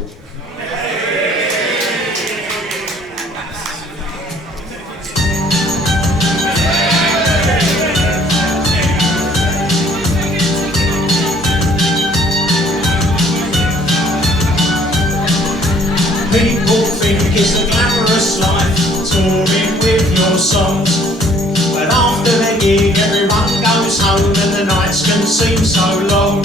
People think it's a glamorous life, touring with your songs. But after the gig, everyone goes home and the nights can seem so long.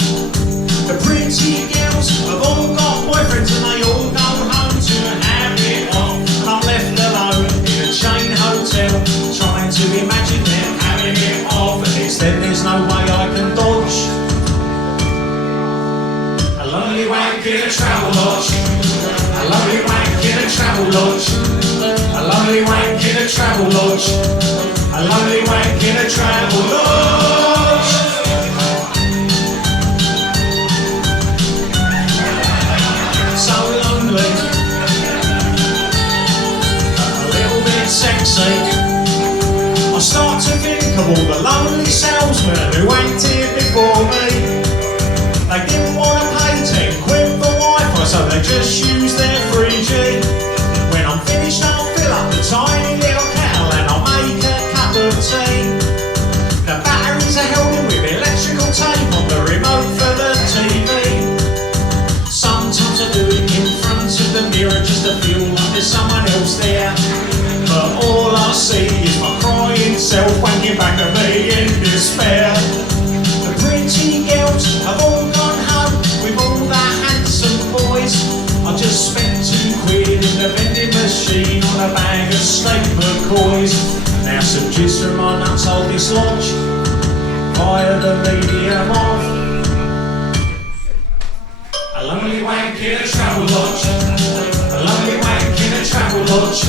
The pretty girls have all got boyfriends and they all go home to have it off. And I'm left alone in a chain hotel, trying to imagine them having it off. And instead there's no way I can dodge a lonely wank in a Travelodge. A lonely wank in a Travelodge. A lonely wank in a Travelodge. A lonely wank in a Travelodge. So lonely, a little bit sexy. I start to think of all the lonely salesmen who ain't here before me. They didn't want to pay 10 quid for Wi-Fi, so they just use their 3G. When I'm finished, I'll fill up the tiny little kettle and I'll make a cup of tea. The batteries are held in with electrical tape on the remote for the TV. Sometimes I do it in front of the mirror just to feel like there's someone else there. But all I see is my crying self wanking back at me in despair. The pretty girls have all gone home with all the handsome boys. I just spent 2 quid in the vending machine on a bag of steak McCoys. Now some juice from my nuts I'll dislodge via the medium of a lonely wank in a Travelodge. A lonely wank in a Travelodge.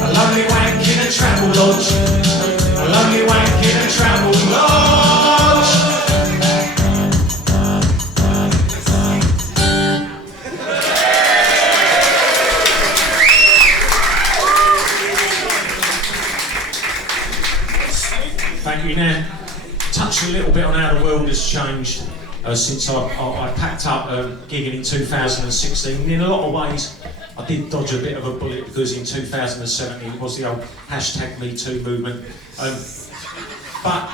A lonely wank in a Travelodge. A lonely wank in a Travelodge. Thank you. Now, touch a little bit on how the world has changed since I packed up gigging in 2016. And in a lot of ways, I did dodge a bit of a bullet because in 2017 it was the old #MeToo movement. But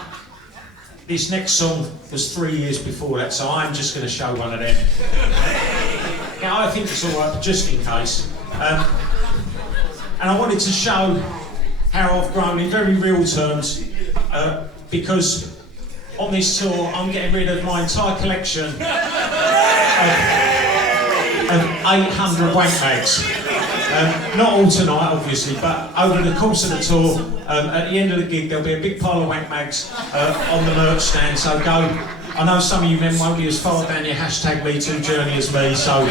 this next song was 3 years before that, so I'm just going to show one of them. Now, I think it's all right, just in case. And I wanted to show how I've grown in very real terms, because on this tour I'm getting rid of my entire collection of 800 wank bags. Not all tonight, obviously, but over the course of the tour, at the end of the gig, there'll be a big pile of wank bags on the merch stand. So go. I know some of you men won't be as far down your #MeToo journey as me, so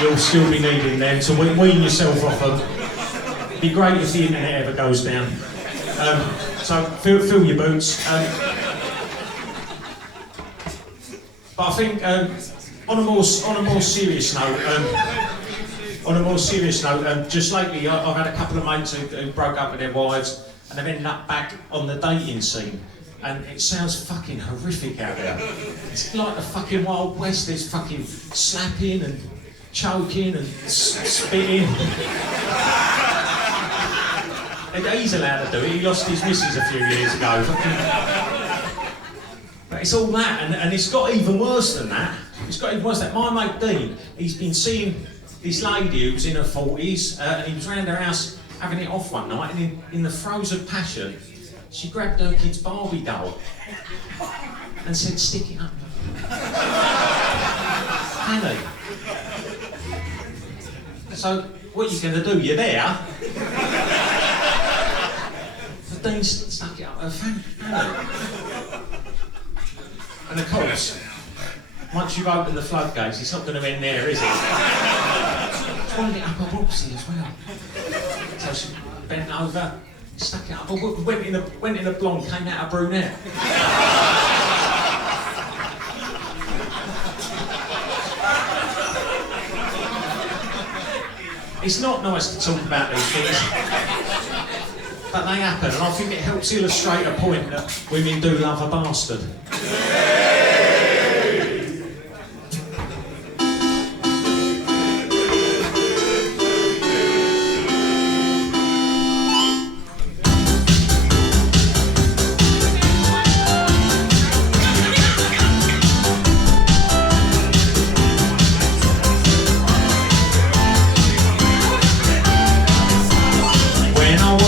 you'll still be needing them to wean yourself off them. It'd be great if the internet ever goes down. So fill your boots. But I think on a more serious note. On a more serious note, just lately I've had a couple of mates who broke up with their wives and they've ended up back on the dating scene. And it sounds fucking horrific out there. It's like the fucking Wild West. There's fucking slapping and choking and spitting. And he's allowed to do it. He lost his missus a few years ago. But it's all that, and it's got even worse than that. It's got even worse than that. My mate Dean, he's been seeing this lady who was in her 40s, and he was round her house having it off one night, and in the throes of passion, she grabbed her kid's Barbie doll and said, "Stick it up." Annie. So, what are you going to do? You're there. But Dean stuck it up her fan, Annie. And of course, once you've opened the floodgates, it's not going to end there, is it? She wanted it up her boxy as well. So she bent over, stuck it up, went in a blonde, came out a brunette. It's not nice to talk about these things. but they happen, and I think it helps illustrate a point that women do love a bastard.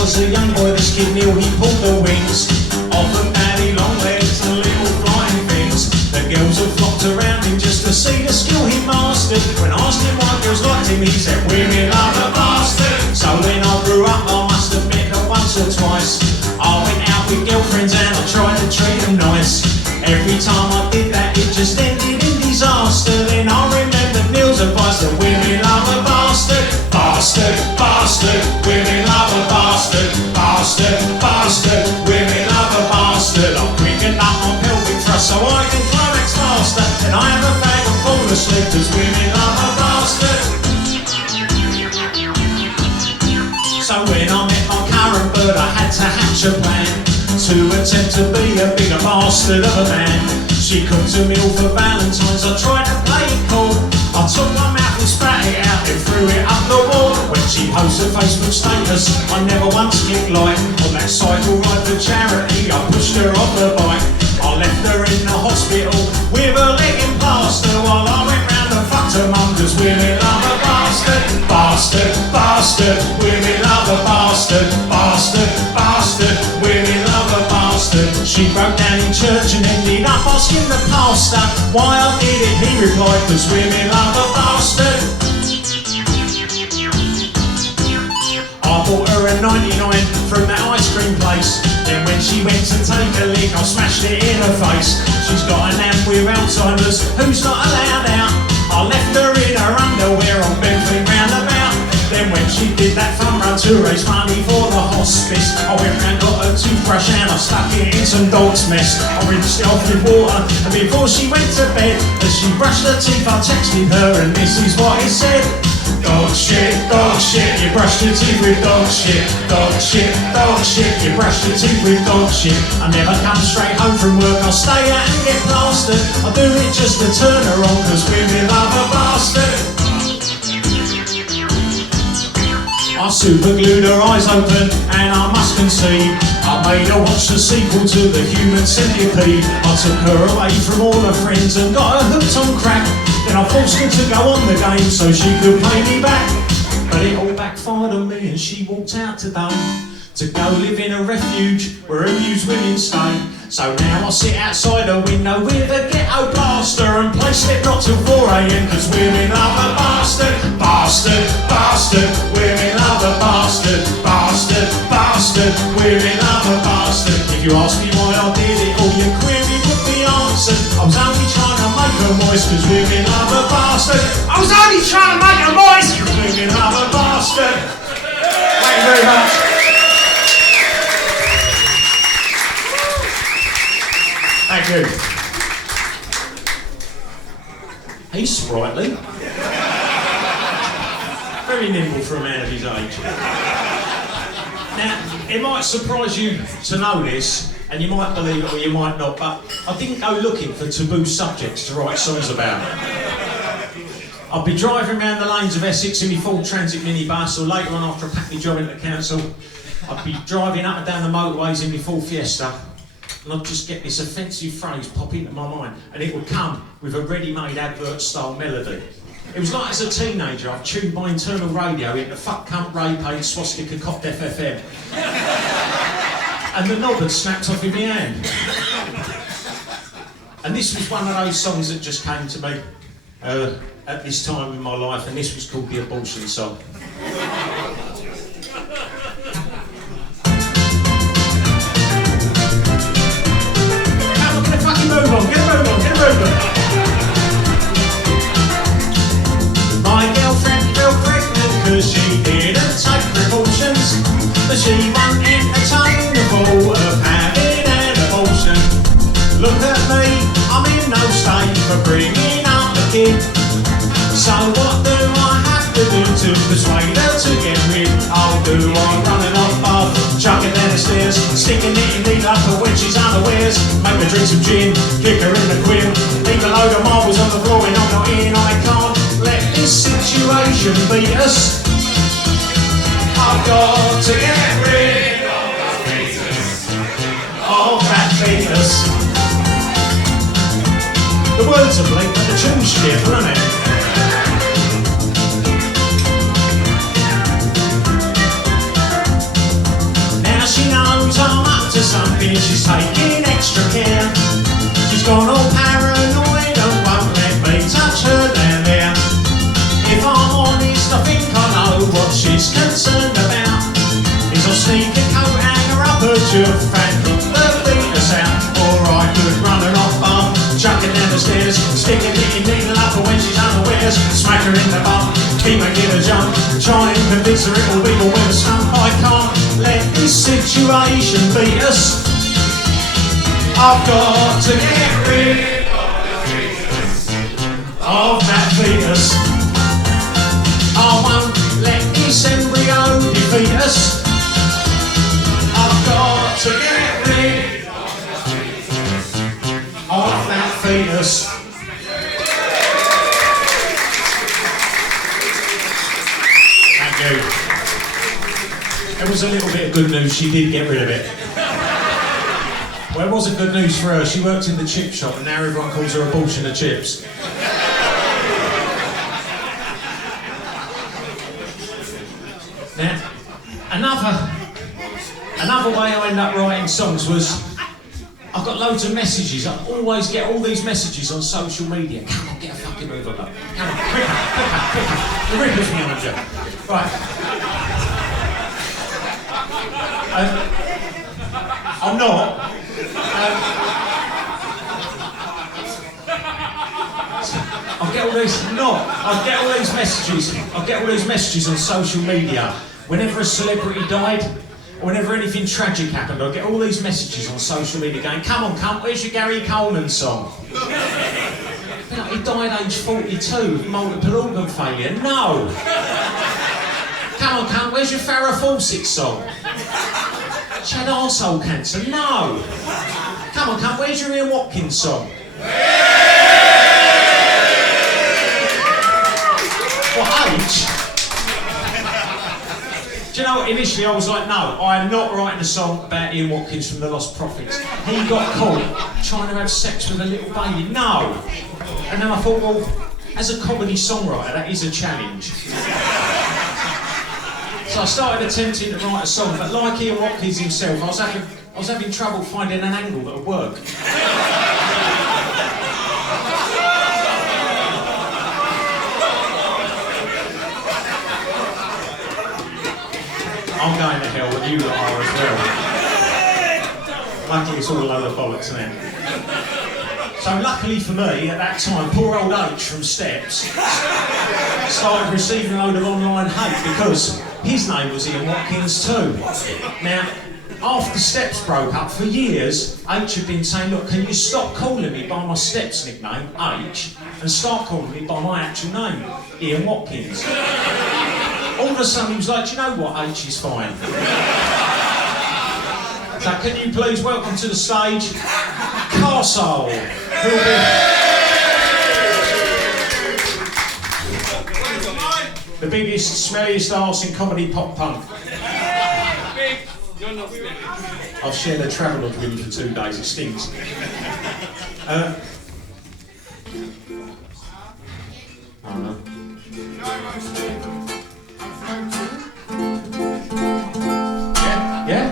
A young boy, this kid Neil, he pulled the wings off of daddy long legs and little flying things. The girls have flocked around him just to see the skill he mastered. When I asked him why girls liked him, he said, women love a bastard. So when I grew up, I must admit that once or twice I went out with girlfriends and I tried to treat them nice. Every time I did that, it just ended in disaster. Then I remembered Neil's advice that women love a bastard. Bastard, bastard, women love a bastard. Bastard, bastard, women love a bastard. I'm quicken up my pelvic thrust so I can climax faster. And I have a bag of fall asleep cause women love a bastard. So when I met my current bird, I had to hatch a plan to attempt to be a bigger bastard of a man. She cooked a meal for Valentine's, I tried to play it cool. I took my mouth and spat it out and threw it up the wall. When she posted Facebook status, I never once clicked like. On that cycle ride for charity, I pushed her off the bike. I left her in the hospital with a leg in plaster while I went round and fucked her mum cause women love a bastard. Bastard, bastard, women love a bastard. Bastard, bastard, women love a bastard. She broke down in church and ended up asking the pastor why I did it. He replied, cause women love a bastard. I bought her a 99 from that ice cream place. Then when she went to take a lick, I smashed it in her face. She's got an aunt with Alzheimer's who's not allowed out. I left her in her underwear on Bentley roundabout. Then when she did that fun run to raise money for the hospice, I went round, got a toothbrush and I stuck it in some dog's mess. I rinsed it off with water and before she went to bed, as she brushed her teeth I texted her and this is what it said. Dog shit, you brushed your teeth with dog shit. Dog shit, you brushed your teeth with dog shit. I never come straight home from work, I'll stay out and get plastered. I do it just to turn her on cause women love a bastard. I super glued her eyes open and I must concede I made her watch the sequel to the Human Centipede. I took her away from all her friends and got her hooked on crack. Then I forced her to go on the game so she could pay me back. But it all backfired on me and she walked out today to go live in a refuge where abused women stay. So now I sit outside the window with a ghetto blaster and play Slipknot till 4 AM cause women love a bastard. Bastard, bastard, women love a bastard. Bastard, bastard, women love a bastard. If you ask me why I did it, all your query would be answered. I was only trying to make her moist cause women love a bastard. I was only trying to make her moist cause women love a bastard. Thank you very much. Thank you. He's sprightly. Very nimble for a man of his age. Now, it might surprise you to know this, and you might believe it or you might not, but I didn't go looking for taboo subjects to write songs about. I'd be driving around the lanes of Essex in my full transit minibus, or later on after I packed my job into the council, I'd be driving up and down the motorways in my full Fiesta, and I'd just get this offensive phrase pop into my mind, and it would come with a ready-made advert-style melody. It was like as a teenager, I tuned my internal radio into fuck, cunt, rape, AIDS, swastika, copped FFM. And the knob had snapped off in my hand. And this was one of those songs that just came to me at this time in my life, and this was called the abortion song. Move on, get a move on, get a move on. My girlfriend fell pregnant cause she didn't take precautions, but she won't entertain the thought of having an abortion. Look at me, I'm in no state for bringing up a kid. So what do I have to do to persuade her to get rid? Oh, do I run it off, chuck it down Stick a knitting needle up her when she's unawares. Make her drink some gin, kick her in the quin. Leave a load of marbles on the floor and I'm not in. I can't let this situation beat us. I've got to get rid of that fetus. The words are bleak, but the tune's cheerful, isn't it? Now she knows I'm up to something, she's taking extra care. She's gone all paranoid and won't let me touch her down there. If I'm honest, I think I know what she's concerned about. Is I'll sneak a coat hanger up her joof and hook the fetus out. Or I could run her off bum, chuck her down the stairs, stick a knitting needle up her when she's unawares, smack her in the bum, keep her give a jump, try and convince her it'll be all with a stump. I can't let this situation beat us. I've got to get rid of that fetus. I won't let this embryo defeat us. I've got to get rid of that fetus. Thank you. There was a little bit of good news, she did get rid of it. Well, it wasn't good news for her. She worked in the chip shop and now everyone calls her abortion of chips. Now, another way I end up writing songs was I've got loads of messages. I always get all these messages on social media. Come on, get a fucking move on that. Come on, quicker. The Ripper's manager. Right. I'm not. I get all these messages on social media. Whenever a celebrity died, or whenever anything tragic happened, I get all these messages on social media going, come on, cunt, where's your Gary Coleman song? Like, he died age 42, multiple organ failure. No! Come on, cunt, where's your Farrah Fawcett song? She had arsehole cancer. No! Come on, cunt, where's your Ian Watkins song? What age? Do you know, initially I was like, no, I am not writing a song about Ian Watkins from The Lost Prophets. He got caught trying to have sex with a little baby. No! And then I thought, well, as a comedy songwriter, that is a challenge. So I started attempting to write a song, but like Ian Watkins himself, I was having trouble finding an angle that would work. I'm going to hell, and you lot are as well. Luckily it's all a load of bollocks, isn't it? So luckily for me, at that time, poor old H from Steps started receiving a load of online hate because his name was Ian Watkins too. Now, after Steps broke up, for years, H had been saying, look, can you stop calling me by my Steps nickname, H, and start calling me by my actual name, Ian Watkins. All of a sudden he was like, do you know what, H is fine. So can you please welcome to the stage, Arsehole, who will be the biggest, smelliest arse in comedy pop punk. I've shared a Travelodge with him for 2 days, it stinks. I don't know. Yeah?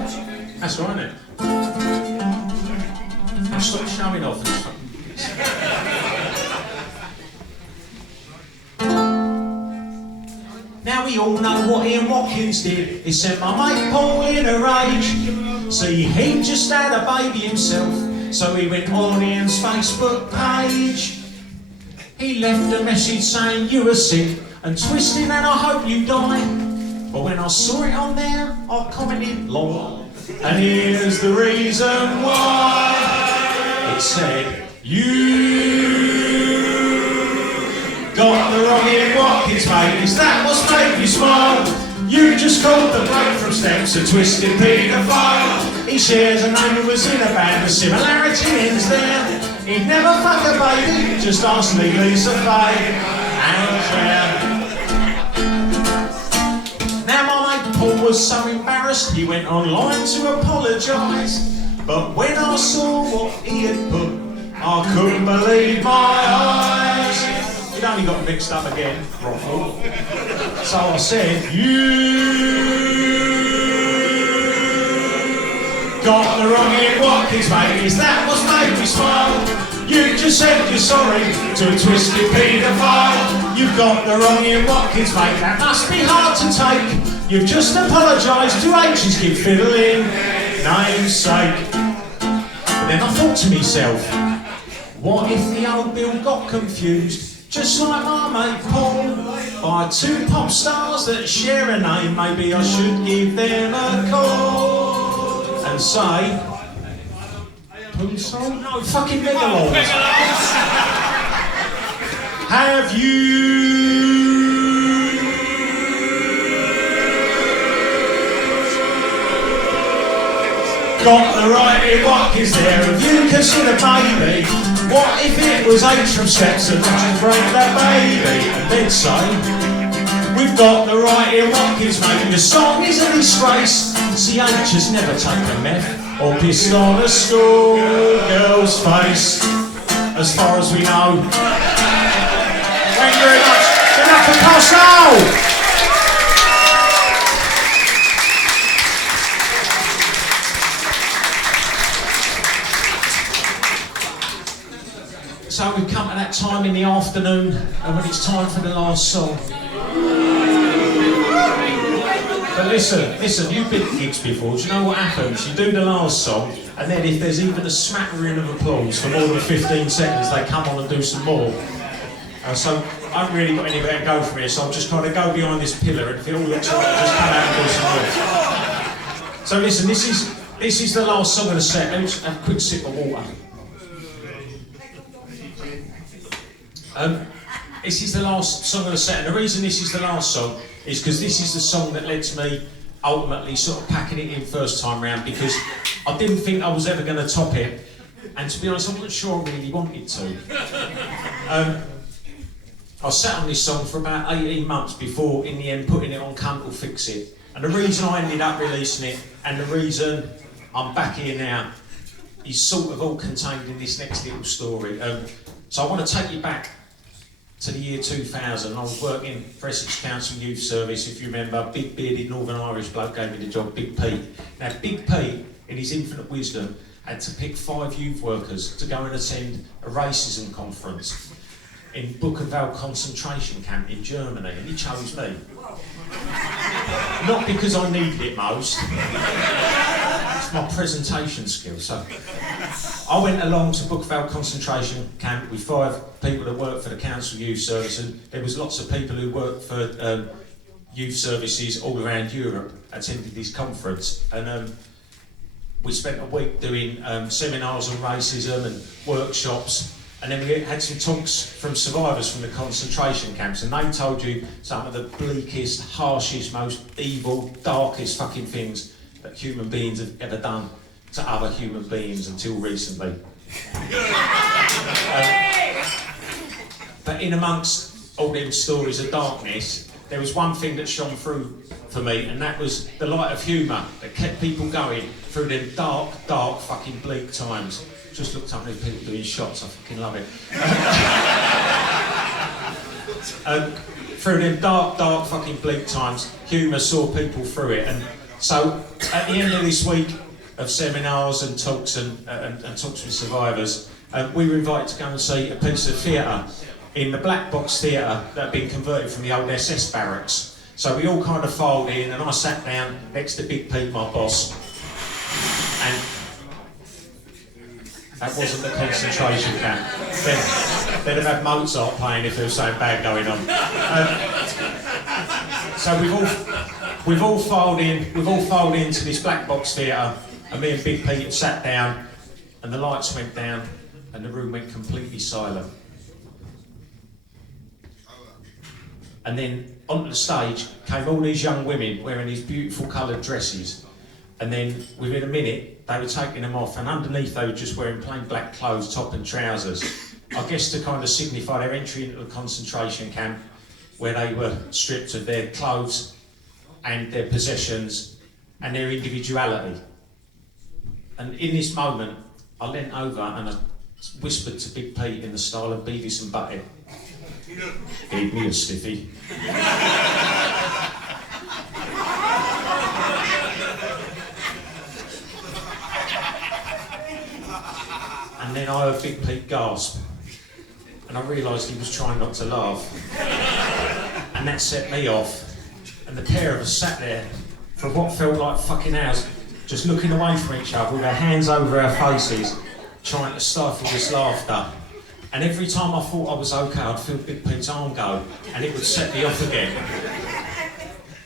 That's right, isn't it? Now stop showing off and stuff. Now we all know what Ian Watkins did. He sent my mate Paul in a rage. See, he just had a baby himself, so he went on Ian's Facebook page. He left a message saying you were sick and twisted and I hope you die. But when I saw it on there, I commented, lol. And here's the reason why. It said, you got the wrong Ian Watkins, mate. Is that what's made you smile? You just called the bloke from Steps a twisted paedophile. He he shares a name who was in a band. The similarity ends there. He'd never fuck a baby, just ask Lisa Faye and Claire. Now my mate Paul was so embarrassed he went online to apologise. But when I saw what he had put, I couldn't believe my eyes. It only got mixed up again, Roffle. So I said, you got the wrong Ian Watkins, mate, that was made me smile. You just said you're sorry to a twisted paedophile. You've got the wrong Ian Watkins, mate, that must be hard to take. You've just apologised to H's keep fiddling, namesake. But then I thought to myself, what if the old Bill got confused, just like my mate Paul, by two pop stars that share a name? Maybe I should give them a call and say, Punsol? No, fucking Megalons. Have you got the right Ian Watkins there? Have you considered maybe, what if it was H from Steps and just break that baby? And then say, we've got the right Ian Watkins, mate, the song is a disgrace. CH has never taken meth or pissed on a schoolgirl's face, as far as we know. Thank you very much. Get up for Cosmo! So we've come to that time in the afternoon and when it's time for the last song. But listen, you've been to gigs before. Do you know what happens? You do the last song, and then if there's even a smattering of applause for more than 15 seconds, they come on and do some more. So I haven't really got anywhere to go from here, so I'm just trying to go behind this pillar, and if it all looks right, just come out and do some more. So listen, this is the last song of the set. Let's have a quick sip of water. This is the last song of the set, and the reason this is the last song is because this is the song that led to me ultimately sort of packing it in first time round, because I didn't think I was ever going to top it, and to be honest, I wasn't sure I really wanted to. I sat on this song for about 18 months before, in the end, putting it on Kunt will Fix It. And the reason I ended up releasing it, and the reason I'm back here now, is sort of all contained in this next little story. So I want to take you back to the year 2000. I was working for Essex Council Youth Service, if you remember. Big bearded Northern Irish bloke gave me the job, Big Pete. Now Big Pete, in his infinite wisdom, had to pick 5 youth workers to go and attend a racism conference in Buchenwald concentration camp in Germany, and he chose me. Not because I needed it most, it's my presentation skills. So I went along to Buchenwald concentration camp with 5 people that worked for the council youth service, and there was lots of people who worked for youth services all around Europe attended this conference, and we spent a week doing seminars on racism and workshops, and then we had some talks from survivors from the concentration camps, and they told you some of the bleakest, harshest, most evil, darkest fucking things that human beings have ever done to other human beings until recently. But in amongst all them stories of darkness, there was one thing that shone through for me, and that was the light of humour that kept people going through them dark, dark, fucking bleak times. Just looked up at these people doing shots, I fucking love it. Through them dark, dark, fucking bleak times, humour saw people through it. And so at the end of this week of seminars and talks and talks with survivors, we were invited to go and see a piece of theatre in the Black Box Theatre that had been converted from the old SS barracks. So we all kind of filed in, and I sat down next to Big Pete, my boss, and that wasn't the concentration camp. They'd have had Mozart playing if there was something bad going on. So we've all filed into this Black Box Theatre, and me and Big Pete had sat down, and the lights went down, and the room went completely silent. And then onto the stage came all these young women wearing these beautiful coloured dresses, And then within a minute, they were taking them off, and underneath they were just wearing plain black clothes, top and trousers. I guess to kind of signify their entry into the concentration camp, where they were stripped of their clothes and their possessions and their individuality. And in this moment, I leant over and I whispered to Big Pete in the style of Beavis and Butthead, "Give me a stiffy." And then I heard Big Pete gasp, and I realised he was trying not to laugh. And that set me off. And the pair of us sat there for what felt like fucking hours, just looking away from each other with our hands over our faces, trying to stifle this laughter. And every time I thought I was okay, I'd feel Big Pete's arm go, and it would set me off again.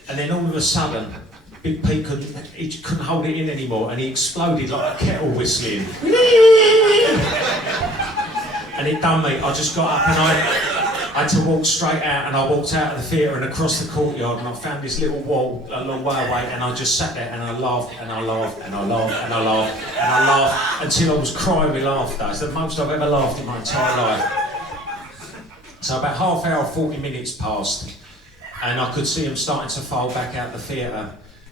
And then all of a sudden, Big Pete couldn't hold it in anymore, and he exploded like a kettle whistling. And it done me. I just got up and I had to walk straight out, and I walked out of the theatre and across the courtyard, and I found this little wall a long way away, and I just sat there and I laughed and I laughed and I laughed and I laughed and I laughed until I was crying with laughter. It's the most I've ever laughed in my entire life. So about half hour, 40 minutes passed, and I could see him starting to file back out the theatre.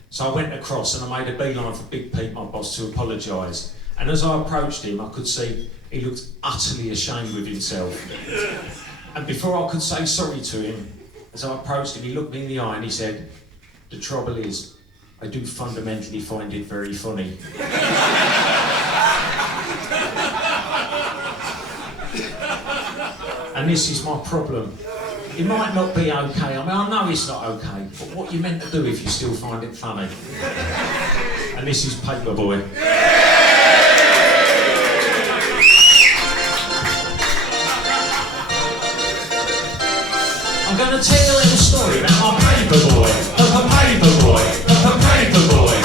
So I went across and I made a beeline for Big Pete, my boss, to apologise. And as I approached him, I could see he looked utterly ashamed with himself. And before I could say sorry to him, as I approached him, he looked me in the eye and he said, "The trouble is, I do fundamentally find it very funny." And this is my problem. It might not be okay. I mean, I know it's not okay, but what you meant to do if you still find it funny? And this is Paperboy. I'm going to tell you a little story about my Paperboy. Paperboy. Paperboy.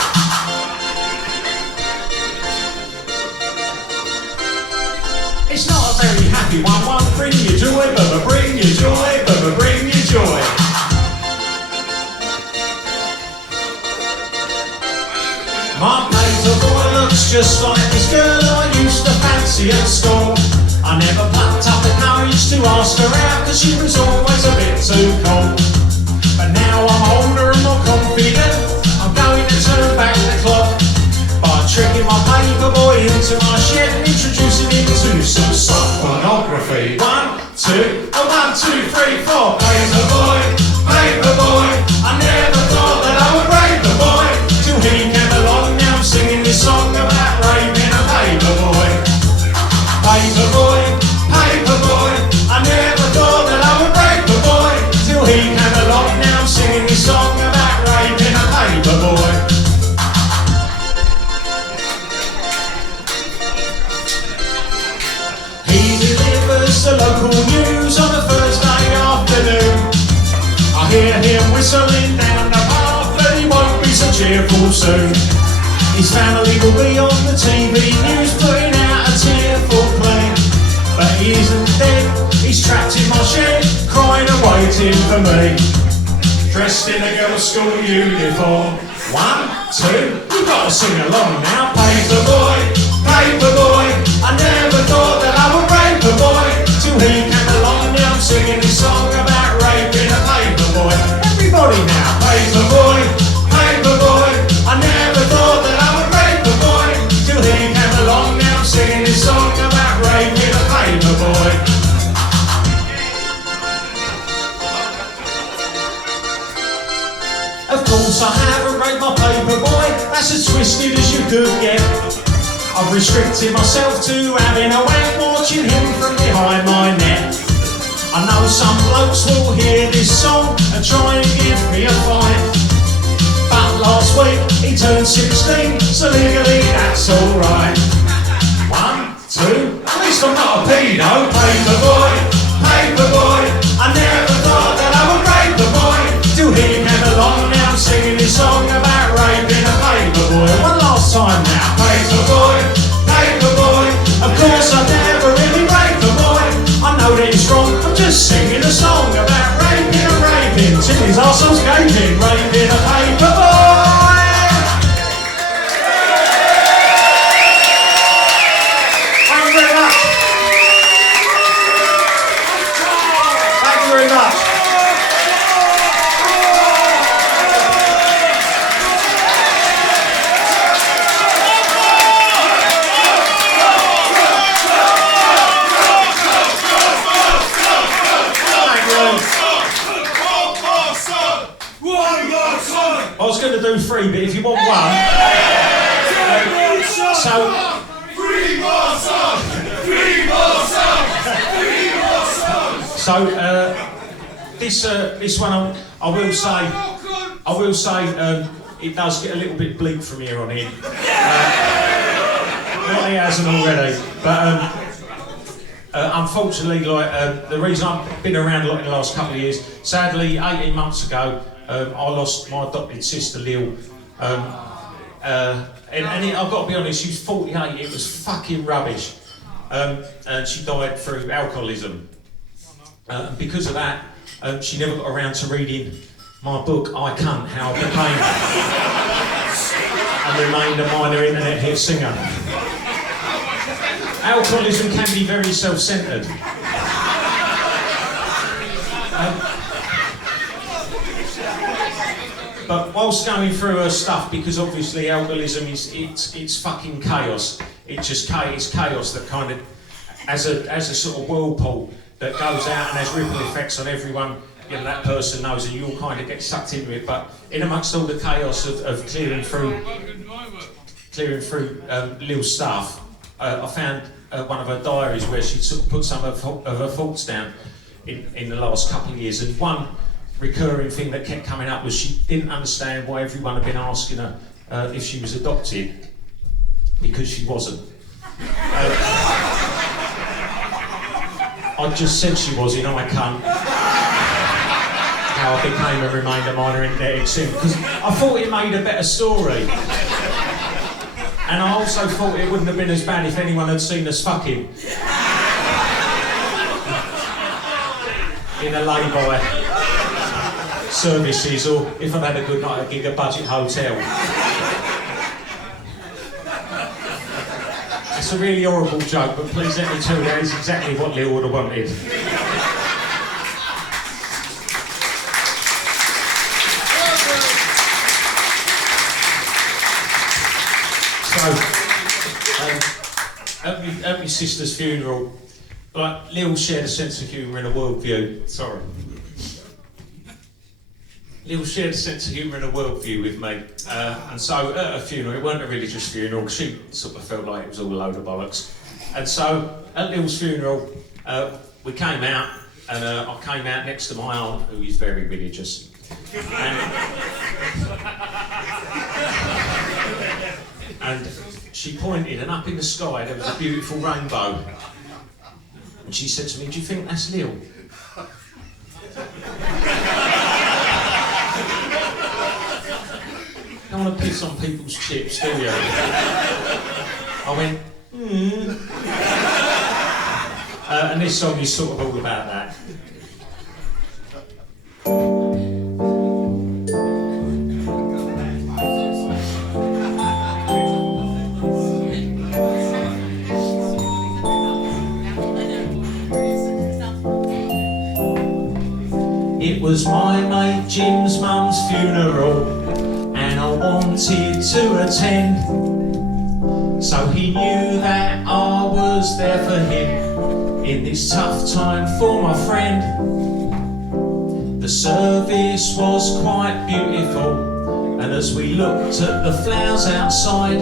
It's not a very happy one. Won't bring you joy, but bring you joy, but bring you joy. My Paperboy looks just like this girl I used to fancy at school. I never plucked up the courage to ask her out, cause she was always a bit too cold. But now I'm older and more confident, I'm going to turn back the clock by tricking my Paperboy into my shed and introducing him to some soft pornography. 1, 2, 1, 2, 3, 4. Paperboy, Paperboy, I never thought that I would rape the boy, till he came along. Now I'm singing this song about raping a Paperboy. Paperboy, Paperboy, I never thought that I would rape the boy, till he came along. Now I'm singing this song about raping a Paperboy. He delivers the local news on a Thursday afternoon. I hear him whistling down the path, but he won't be so cheerful soon. His family will be on the TV news, putting out a tearful plea. But he isn't dead, he's trapped in my shed, crying and waiting for me. Dressed in a girl's school uniform. 1, 2, you've got to sing along now. Paperboy, Paperboy, I never thought that I would rape a boy, till he came along. Now I'm singing this song about raping a Paperboy. Everybody now. Paperboy, Paperboy, I never thought that I would rape a boy, till he came along. Now I'm singing this song about raping a Paperboy. Of course I haven't raped my Paperboy, that's as twisted as you could get. I've restricted myself to having a wank, watching him from behind my net. I know some blokes will hear this song and try and give me a fight, but last week he turned 16, so legally that's alright. 1, 2, at least I'm not a pedo. Paperboy, Paperboy, I never thought that I would rape the boy, till he came along. Now I'm singing this song about raping a Paperboy. One last time now. Paperboy, Paperboy, of course I never really raped the boy. I know that it's wrong, I'm just singing a song about raping and raping, till his arsehole's gaping, raping a Paperboy. I was going to do 3, but if you want one... so... 3 more songs! 3 more songs! 3 more songs! So, this one, I will say, it does get a little bit bleak from here on in. Not he hasn't already, but unfortunately, the reason I've been around a lot in the last couple of years, sadly, 18 months ago, I lost my adopted sister Lil, and I've got to be honest, she was 48, it was fucking rubbish, and she died through alcoholism. And because of that, she never got around to reading my book, I Kunt, How I Became and Remained a Minor Internet Hit Singer. Alcoholism can be very self-centred. But whilst going through her stuff, because obviously alcoholism it's fucking chaos. It's chaos that kind of, as a sort of whirlpool that goes out and has ripple effects on everyone. You know, that person knows, and you'll kind of get sucked into it. But in amongst all the chaos of clearing through Lil's stuff, I found one of her diaries where she'd sort of put some of her thoughts down in the last couple of years. And one recurring thing that kept coming up was she didn't understand why everyone had been asking her if she was adopted, because she wasn't. I just said she was in I Kunt, How I Became and Remained a Minor Internet Singer, because I thought it made a better story. And I also thought it wouldn't have been as bad if anyone had seen us fucking in a lay-by services, or if I'd had a good night at a gig at Budget Hotel. It's a really horrible joke, but please let me tell you that is exactly what Lil would have wanted. So, at my sister's funeral, like, Lil shared a sense of humour and a worldview. Sorry. Lil shared a sense of humour and a worldview with me. And so at her funeral, it weren't a religious funeral, she sort of felt like it was all a load of bollocks. And so at Lil's funeral, we came out, and I came out next to my aunt, who is very religious. And she pointed, and up in the sky there was a beautiful rainbow. And she said to me, "Do you think that's Lil?" I don't want to piss on people's chips, do you? I went, and this song is sort of all about that. It was my mate Jim's mum's funeral, and I wanted to attend, so he knew that I was there for him in this tough time for my friend. The service was quite beautiful, and as we looked at the flowers outside,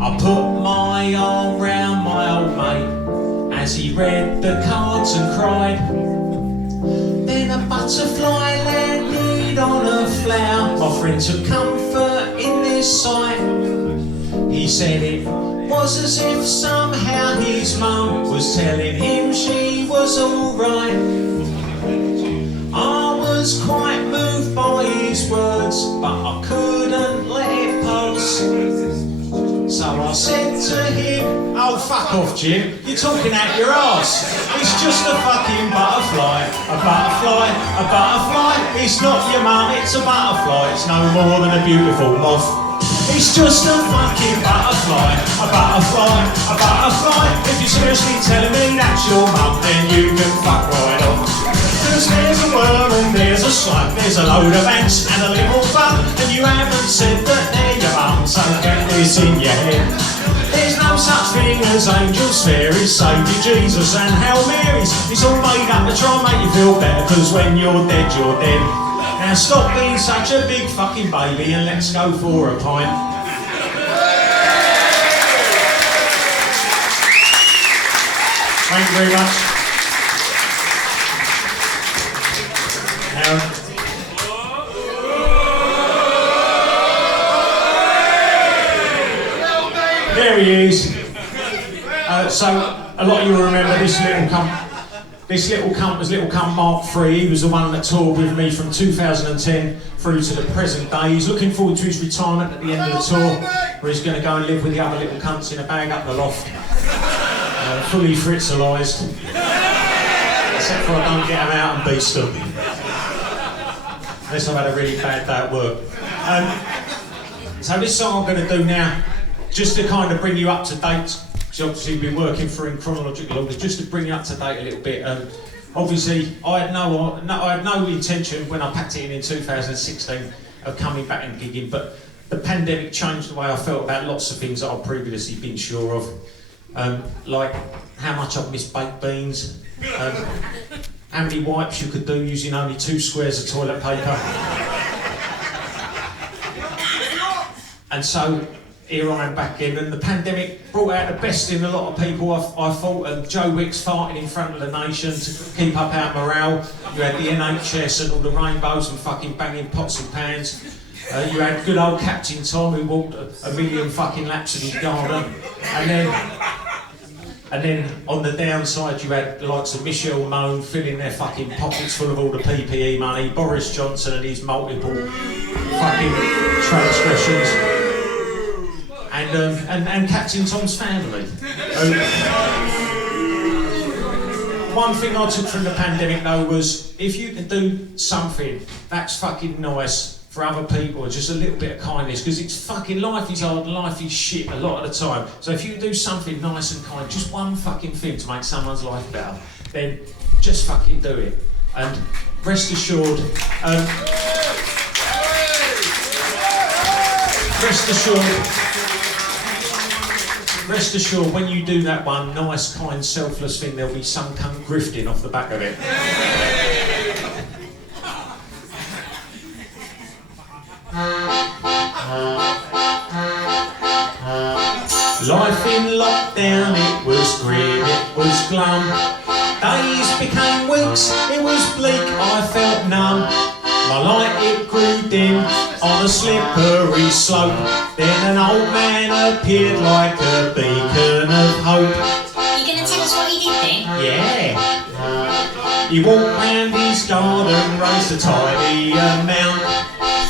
I put my arm round my old mate as he read the cards and cried. Then a butterfly landed on a flower. My friend took comfort in this sight. He said it was as if somehow his mum was telling him she was alright. I was quite moved by his words, but I couldn't let it pass. So I said to him, "Oh, fuck off, Jim, you're talking out your arse. It's just a fucking butterfly. A butterfly, a butterfly. It's not your mum, it's a butterfly. It's no more than a beautiful moth. It's just a fucking butterfly. A butterfly, a butterfly. If you're seriously telling me that's your mum, then you can fuck right off. Cause there's a worm and there's a slug, there's a load of ants and a little bug, and you haven't said that they're your mum, so get this in your head. There's no such thing as angels, fairies, Saviour, Jesus and Hail Marys. It's all made up to try and make you feel better, cause when you're dead, you're dead. Now stop being such a big fucking baby and let's go for a pint. Thank you very much. Now, there he is. So a lot of you will remember this little cunt. This little cunt was little cunt Mark III. He was the one that toured with me from 2010 through to the present day. He's looking forward to his retirement at the end of the tour, where he's going to go and live with the other little cunts in a bag up the loft, fully fritzalised, except for I don't get them out and beast them, unless I've had a really bad day at work. So this song I'm going to do now, just to kind of bring you up to date. So obviously we've been working through in chronological order, just to bring you up to date a little bit. Obviously, I had no intention when I packed it in 2016 of coming back and gigging, but the pandemic changed the way I felt about lots of things that I'd previously been sure of, like how much I've missed baked beans, how many wipes you could do using only 2 squares of toilet paper, and so. Here I am back in, and the pandemic brought out the best in a lot of people. I thought Joe Wicks farting in front of the nation to keep up our morale. You had the NHS and all the rainbows and fucking banging pots and pans. You had good old Captain Tom who walked a million fucking laps in his garden. And then on the downside you had the likes of Michelle Moan filling their fucking pockets full of all the PPE money, Boris Johnson and his multiple fucking transgressions. And Captain Tom's family. One thing I took from the pandemic though was, if you can do something that's fucking nice for other people, just a little bit of kindness, because it's fucking, life is hard, life is shit a lot of the time. So if you can do something nice and kind, just one fucking thing to make someone's life better, then just fucking do it. And rest assured, rest assured, when you do that one nice, kind, selfless thing, there'll be some cunt grifting off the back of it. Life in lockdown, it was grim, it was glum. Days became weeks, it was bleak, I felt numb. My light, it grew dim on a slippery slope. Then an old man appeared like a beacon of hope. You gonna tell us what he did then? Yeah. He walked round his garden, raised a tidy amount.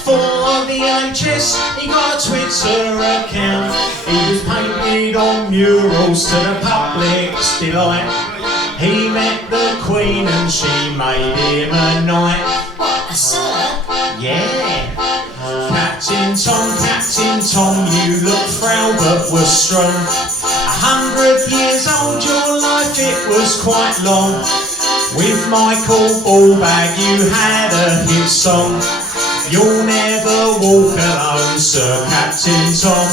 For the NHS, he got a Twitter account. He was painted on murals to the public's delight. He met the Queen and she made him a knight. What, a sir? Yeah. Captain Tom, you look frail but were strong. 100 years old, your life it was quite long. With Michael Ballbag you had a hit song. You'll never walk alone, Sir Captain Tom.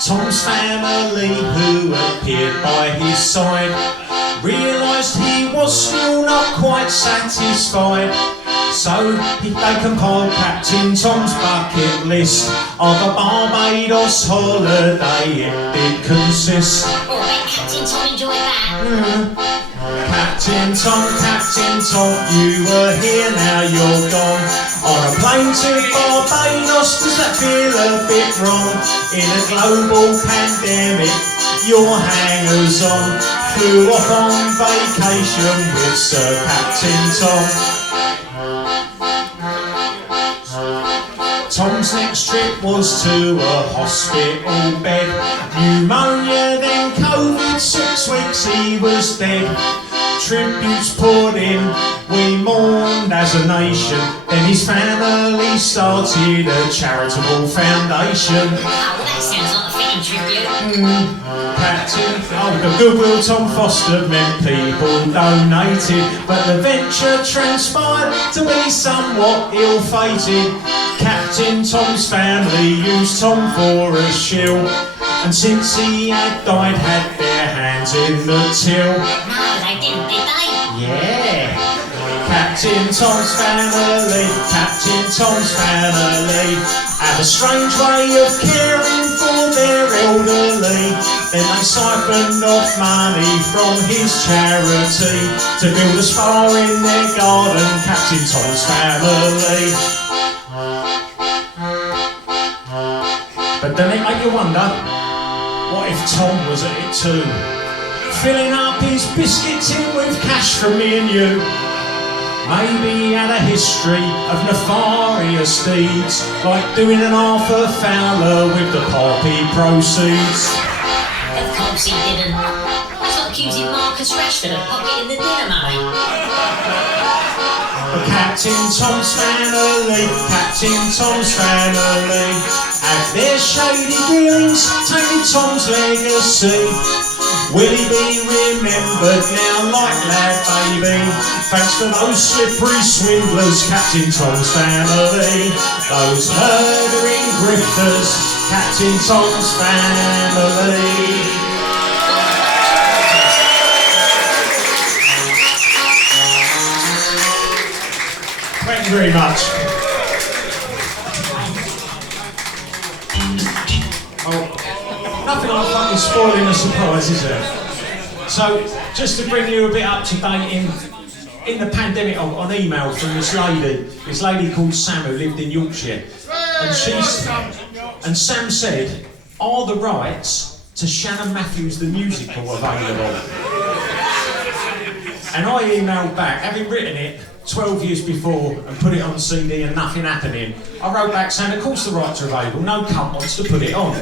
Tom's family, who appeared by his side, realised he was still not quite satisfied. So they compiled Captain Tom's bucket list of a Barbados holiday it did consist. Oh, I bet Captain Tom enjoyed that. Captain Tom, you were here, now you're gone. On a plane to Barbados, does that feel a bit wrong? In a global pandemic, your hangers-on flew off on vacation with Sir Captain Tom. Tom's next trip was to a hospital bed. Pneumonia, then COVID, 6 weeks he was dead. Tributes poured in, we mourned as a nation. Then his family started a charitable foundation. Oh, well, that sounds like a fitting tribute. Captain, the goodwill Tom fostered meant people donated, but the venture transpired to be somewhat ill-fated. Captain Tom's family used Tom for a shill, and since he had died, had their hands in the till. No, they didn't, did they? Yeah. Captain Tom's family, Captain Tom's family have a strange way of caring for their elderly. Then they siphon off money from his charity to build a spa in their garden, Captain Tom's family. But doesn't it make you wonder, what if Tom was at it too? Filling up his biscuit tin with cash from me and you. Maybe he had a history of nefarious deeds, like doing an Arthur Fowler with the poppy proceeds. Of course he didn't. That's like accusing Marcus Rashford of pocketing the dinner money. Captain Tom's family, Captain Tom's family have their shady dealings, taking Tom's legacy. Will he be remembered now like Lad Baby? Thanks to those slippery swindlers, Captain Tom's family. Those murdering grifters, Captain Tom's family. Thank you very much. Nothing like fucking spoiling a surprise, is there? So, just to bring you a bit up to date, in the pandemic, I got an email from this lady called Sam, who lived in Yorkshire, and Sam said, "Are the rights to Shannon Matthews the musical available?" And I emailed back, having written it 12 years before and put it on CD and nothing happening. I wrote back saying, of course the rights are available, no cunt wants to put it on.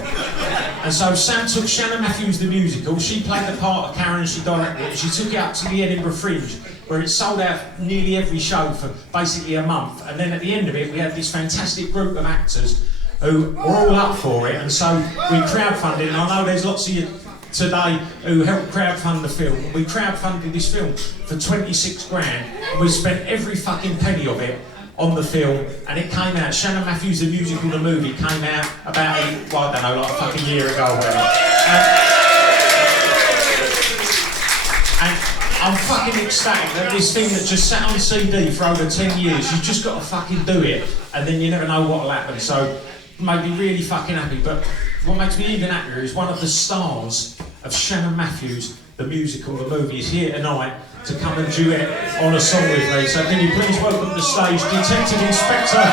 And so Sam took Shannon Matthews the musical, she played the part of Karen and she directed it, she took it up to the Edinburgh Fringe, where it sold out nearly every show for basically a month. And then at the end of it, we had this fantastic group of actors who were all up for it, and so we crowdfunded, and I know there's lots of you today who helped crowdfund the film. We crowdfunded this film for 26 grand, and we spent every fucking penny of it on the film, and it came out, Shannon Matthews the musical, the movie, came out about, well, I don't know, like a fucking year ago or whatever. And I'm fucking ecstatic that this thing that just sat on CD for over 10 years, you've just got to fucking do it, and then you never know what'll happen. So, made me really fucking happy. But what makes me even happier is one of the stars of Shannon Matthews, the musical, the movie, is here tonight to come and duet on a song with me. So can you please welcome to the stage Detective Inspector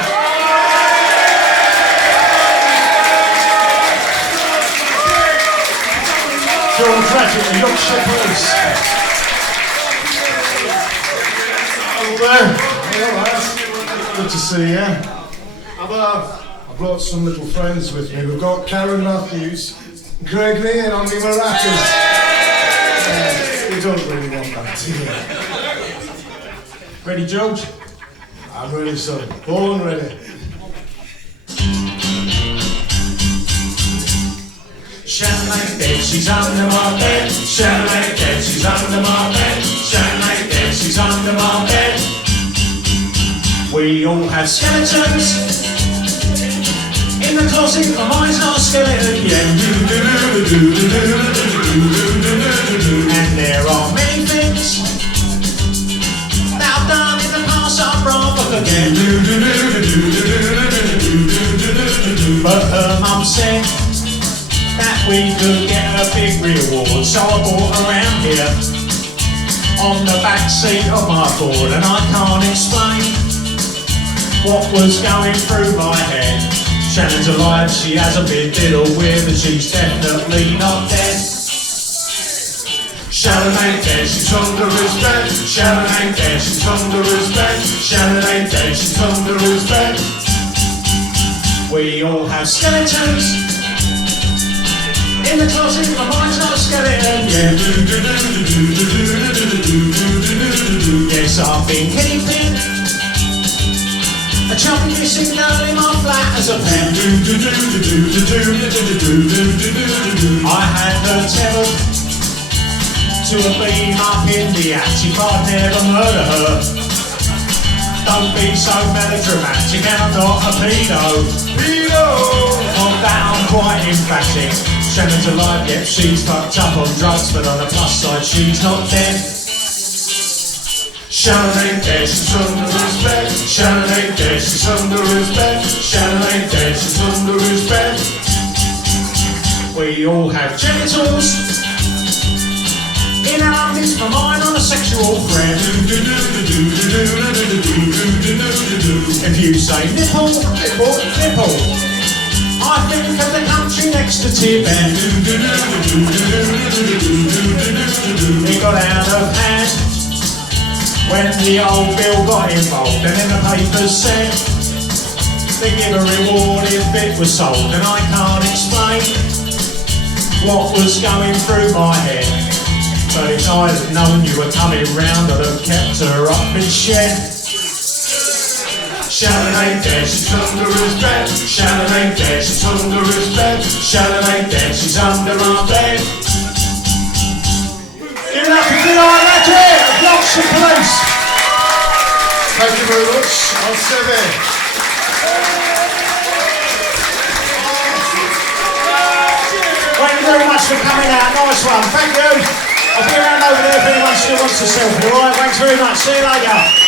George Ratchet, the Yorkshire Police. Hello there. Good to see you. I've brought some little friends with me. We've got Karen Matthews, Gregory and Andy Maracas. You don't really want that, do you? Ready, George? I'm ready, son. Born ready. Shannon ain't dead, she's under my bed. Shannon ain't dead, she's under my bed. Shannon ain't dead, she's under my bed. We all have skeletons in the closet, but mine's not a skeleton yet. And there are many things that I've done in the past I'd rather forget. But her mum said that we could get a big reward, so I brought her around here on the back seat of my Ford, and I can't explain what was going through my head. Shannon's alive, she hasn't been diddled with, and she's definitely not dead. Shannon ain't dead, she's under his bed. Shannon ain't dead, she's under his bed. Shannon ain't dead, she's under his bed. We all have skeletons in the closet, my mind's not a skeleton, yeah. Yes, I've been keeping a chunky kissing girl in my flat as a pet. I had her tell to a beam up in the attic, I'd never murder her. Don't be so melodramatic, and I'm not a pedo. On that I'm quite emphatic. Shannon's alive, yet she's fucked up on drugs, but on the plus side she's not dead. Shannon ain't dead, she's under his bed. Shannon ain't dead, she's under his bed. Shannon ain't dead, she's under his bed. We all have genitals in our midst for mine on a sexual thread. If you say nipple, nipple, nipple, I think of the country next to Tibet. It got out of hand when the old bill got involved, and then the papers said they give a reward if it was sold, and I can't explain what was going through my head. But if I had known you were coming round, I'd have kept her up in shed. Shannon ain't dead, she's under his bed. Shannon ain't dead, she's under his bed. Shannon ain't dead, she's under our bed. Give it up if you like that, yeah! Blocks of police! Thank you very much. I'll stay there. Thank you very much for coming out, nice one, thank you! I'll be around over there if anyone still wants to selfie, alright? Thanks very much, see you later.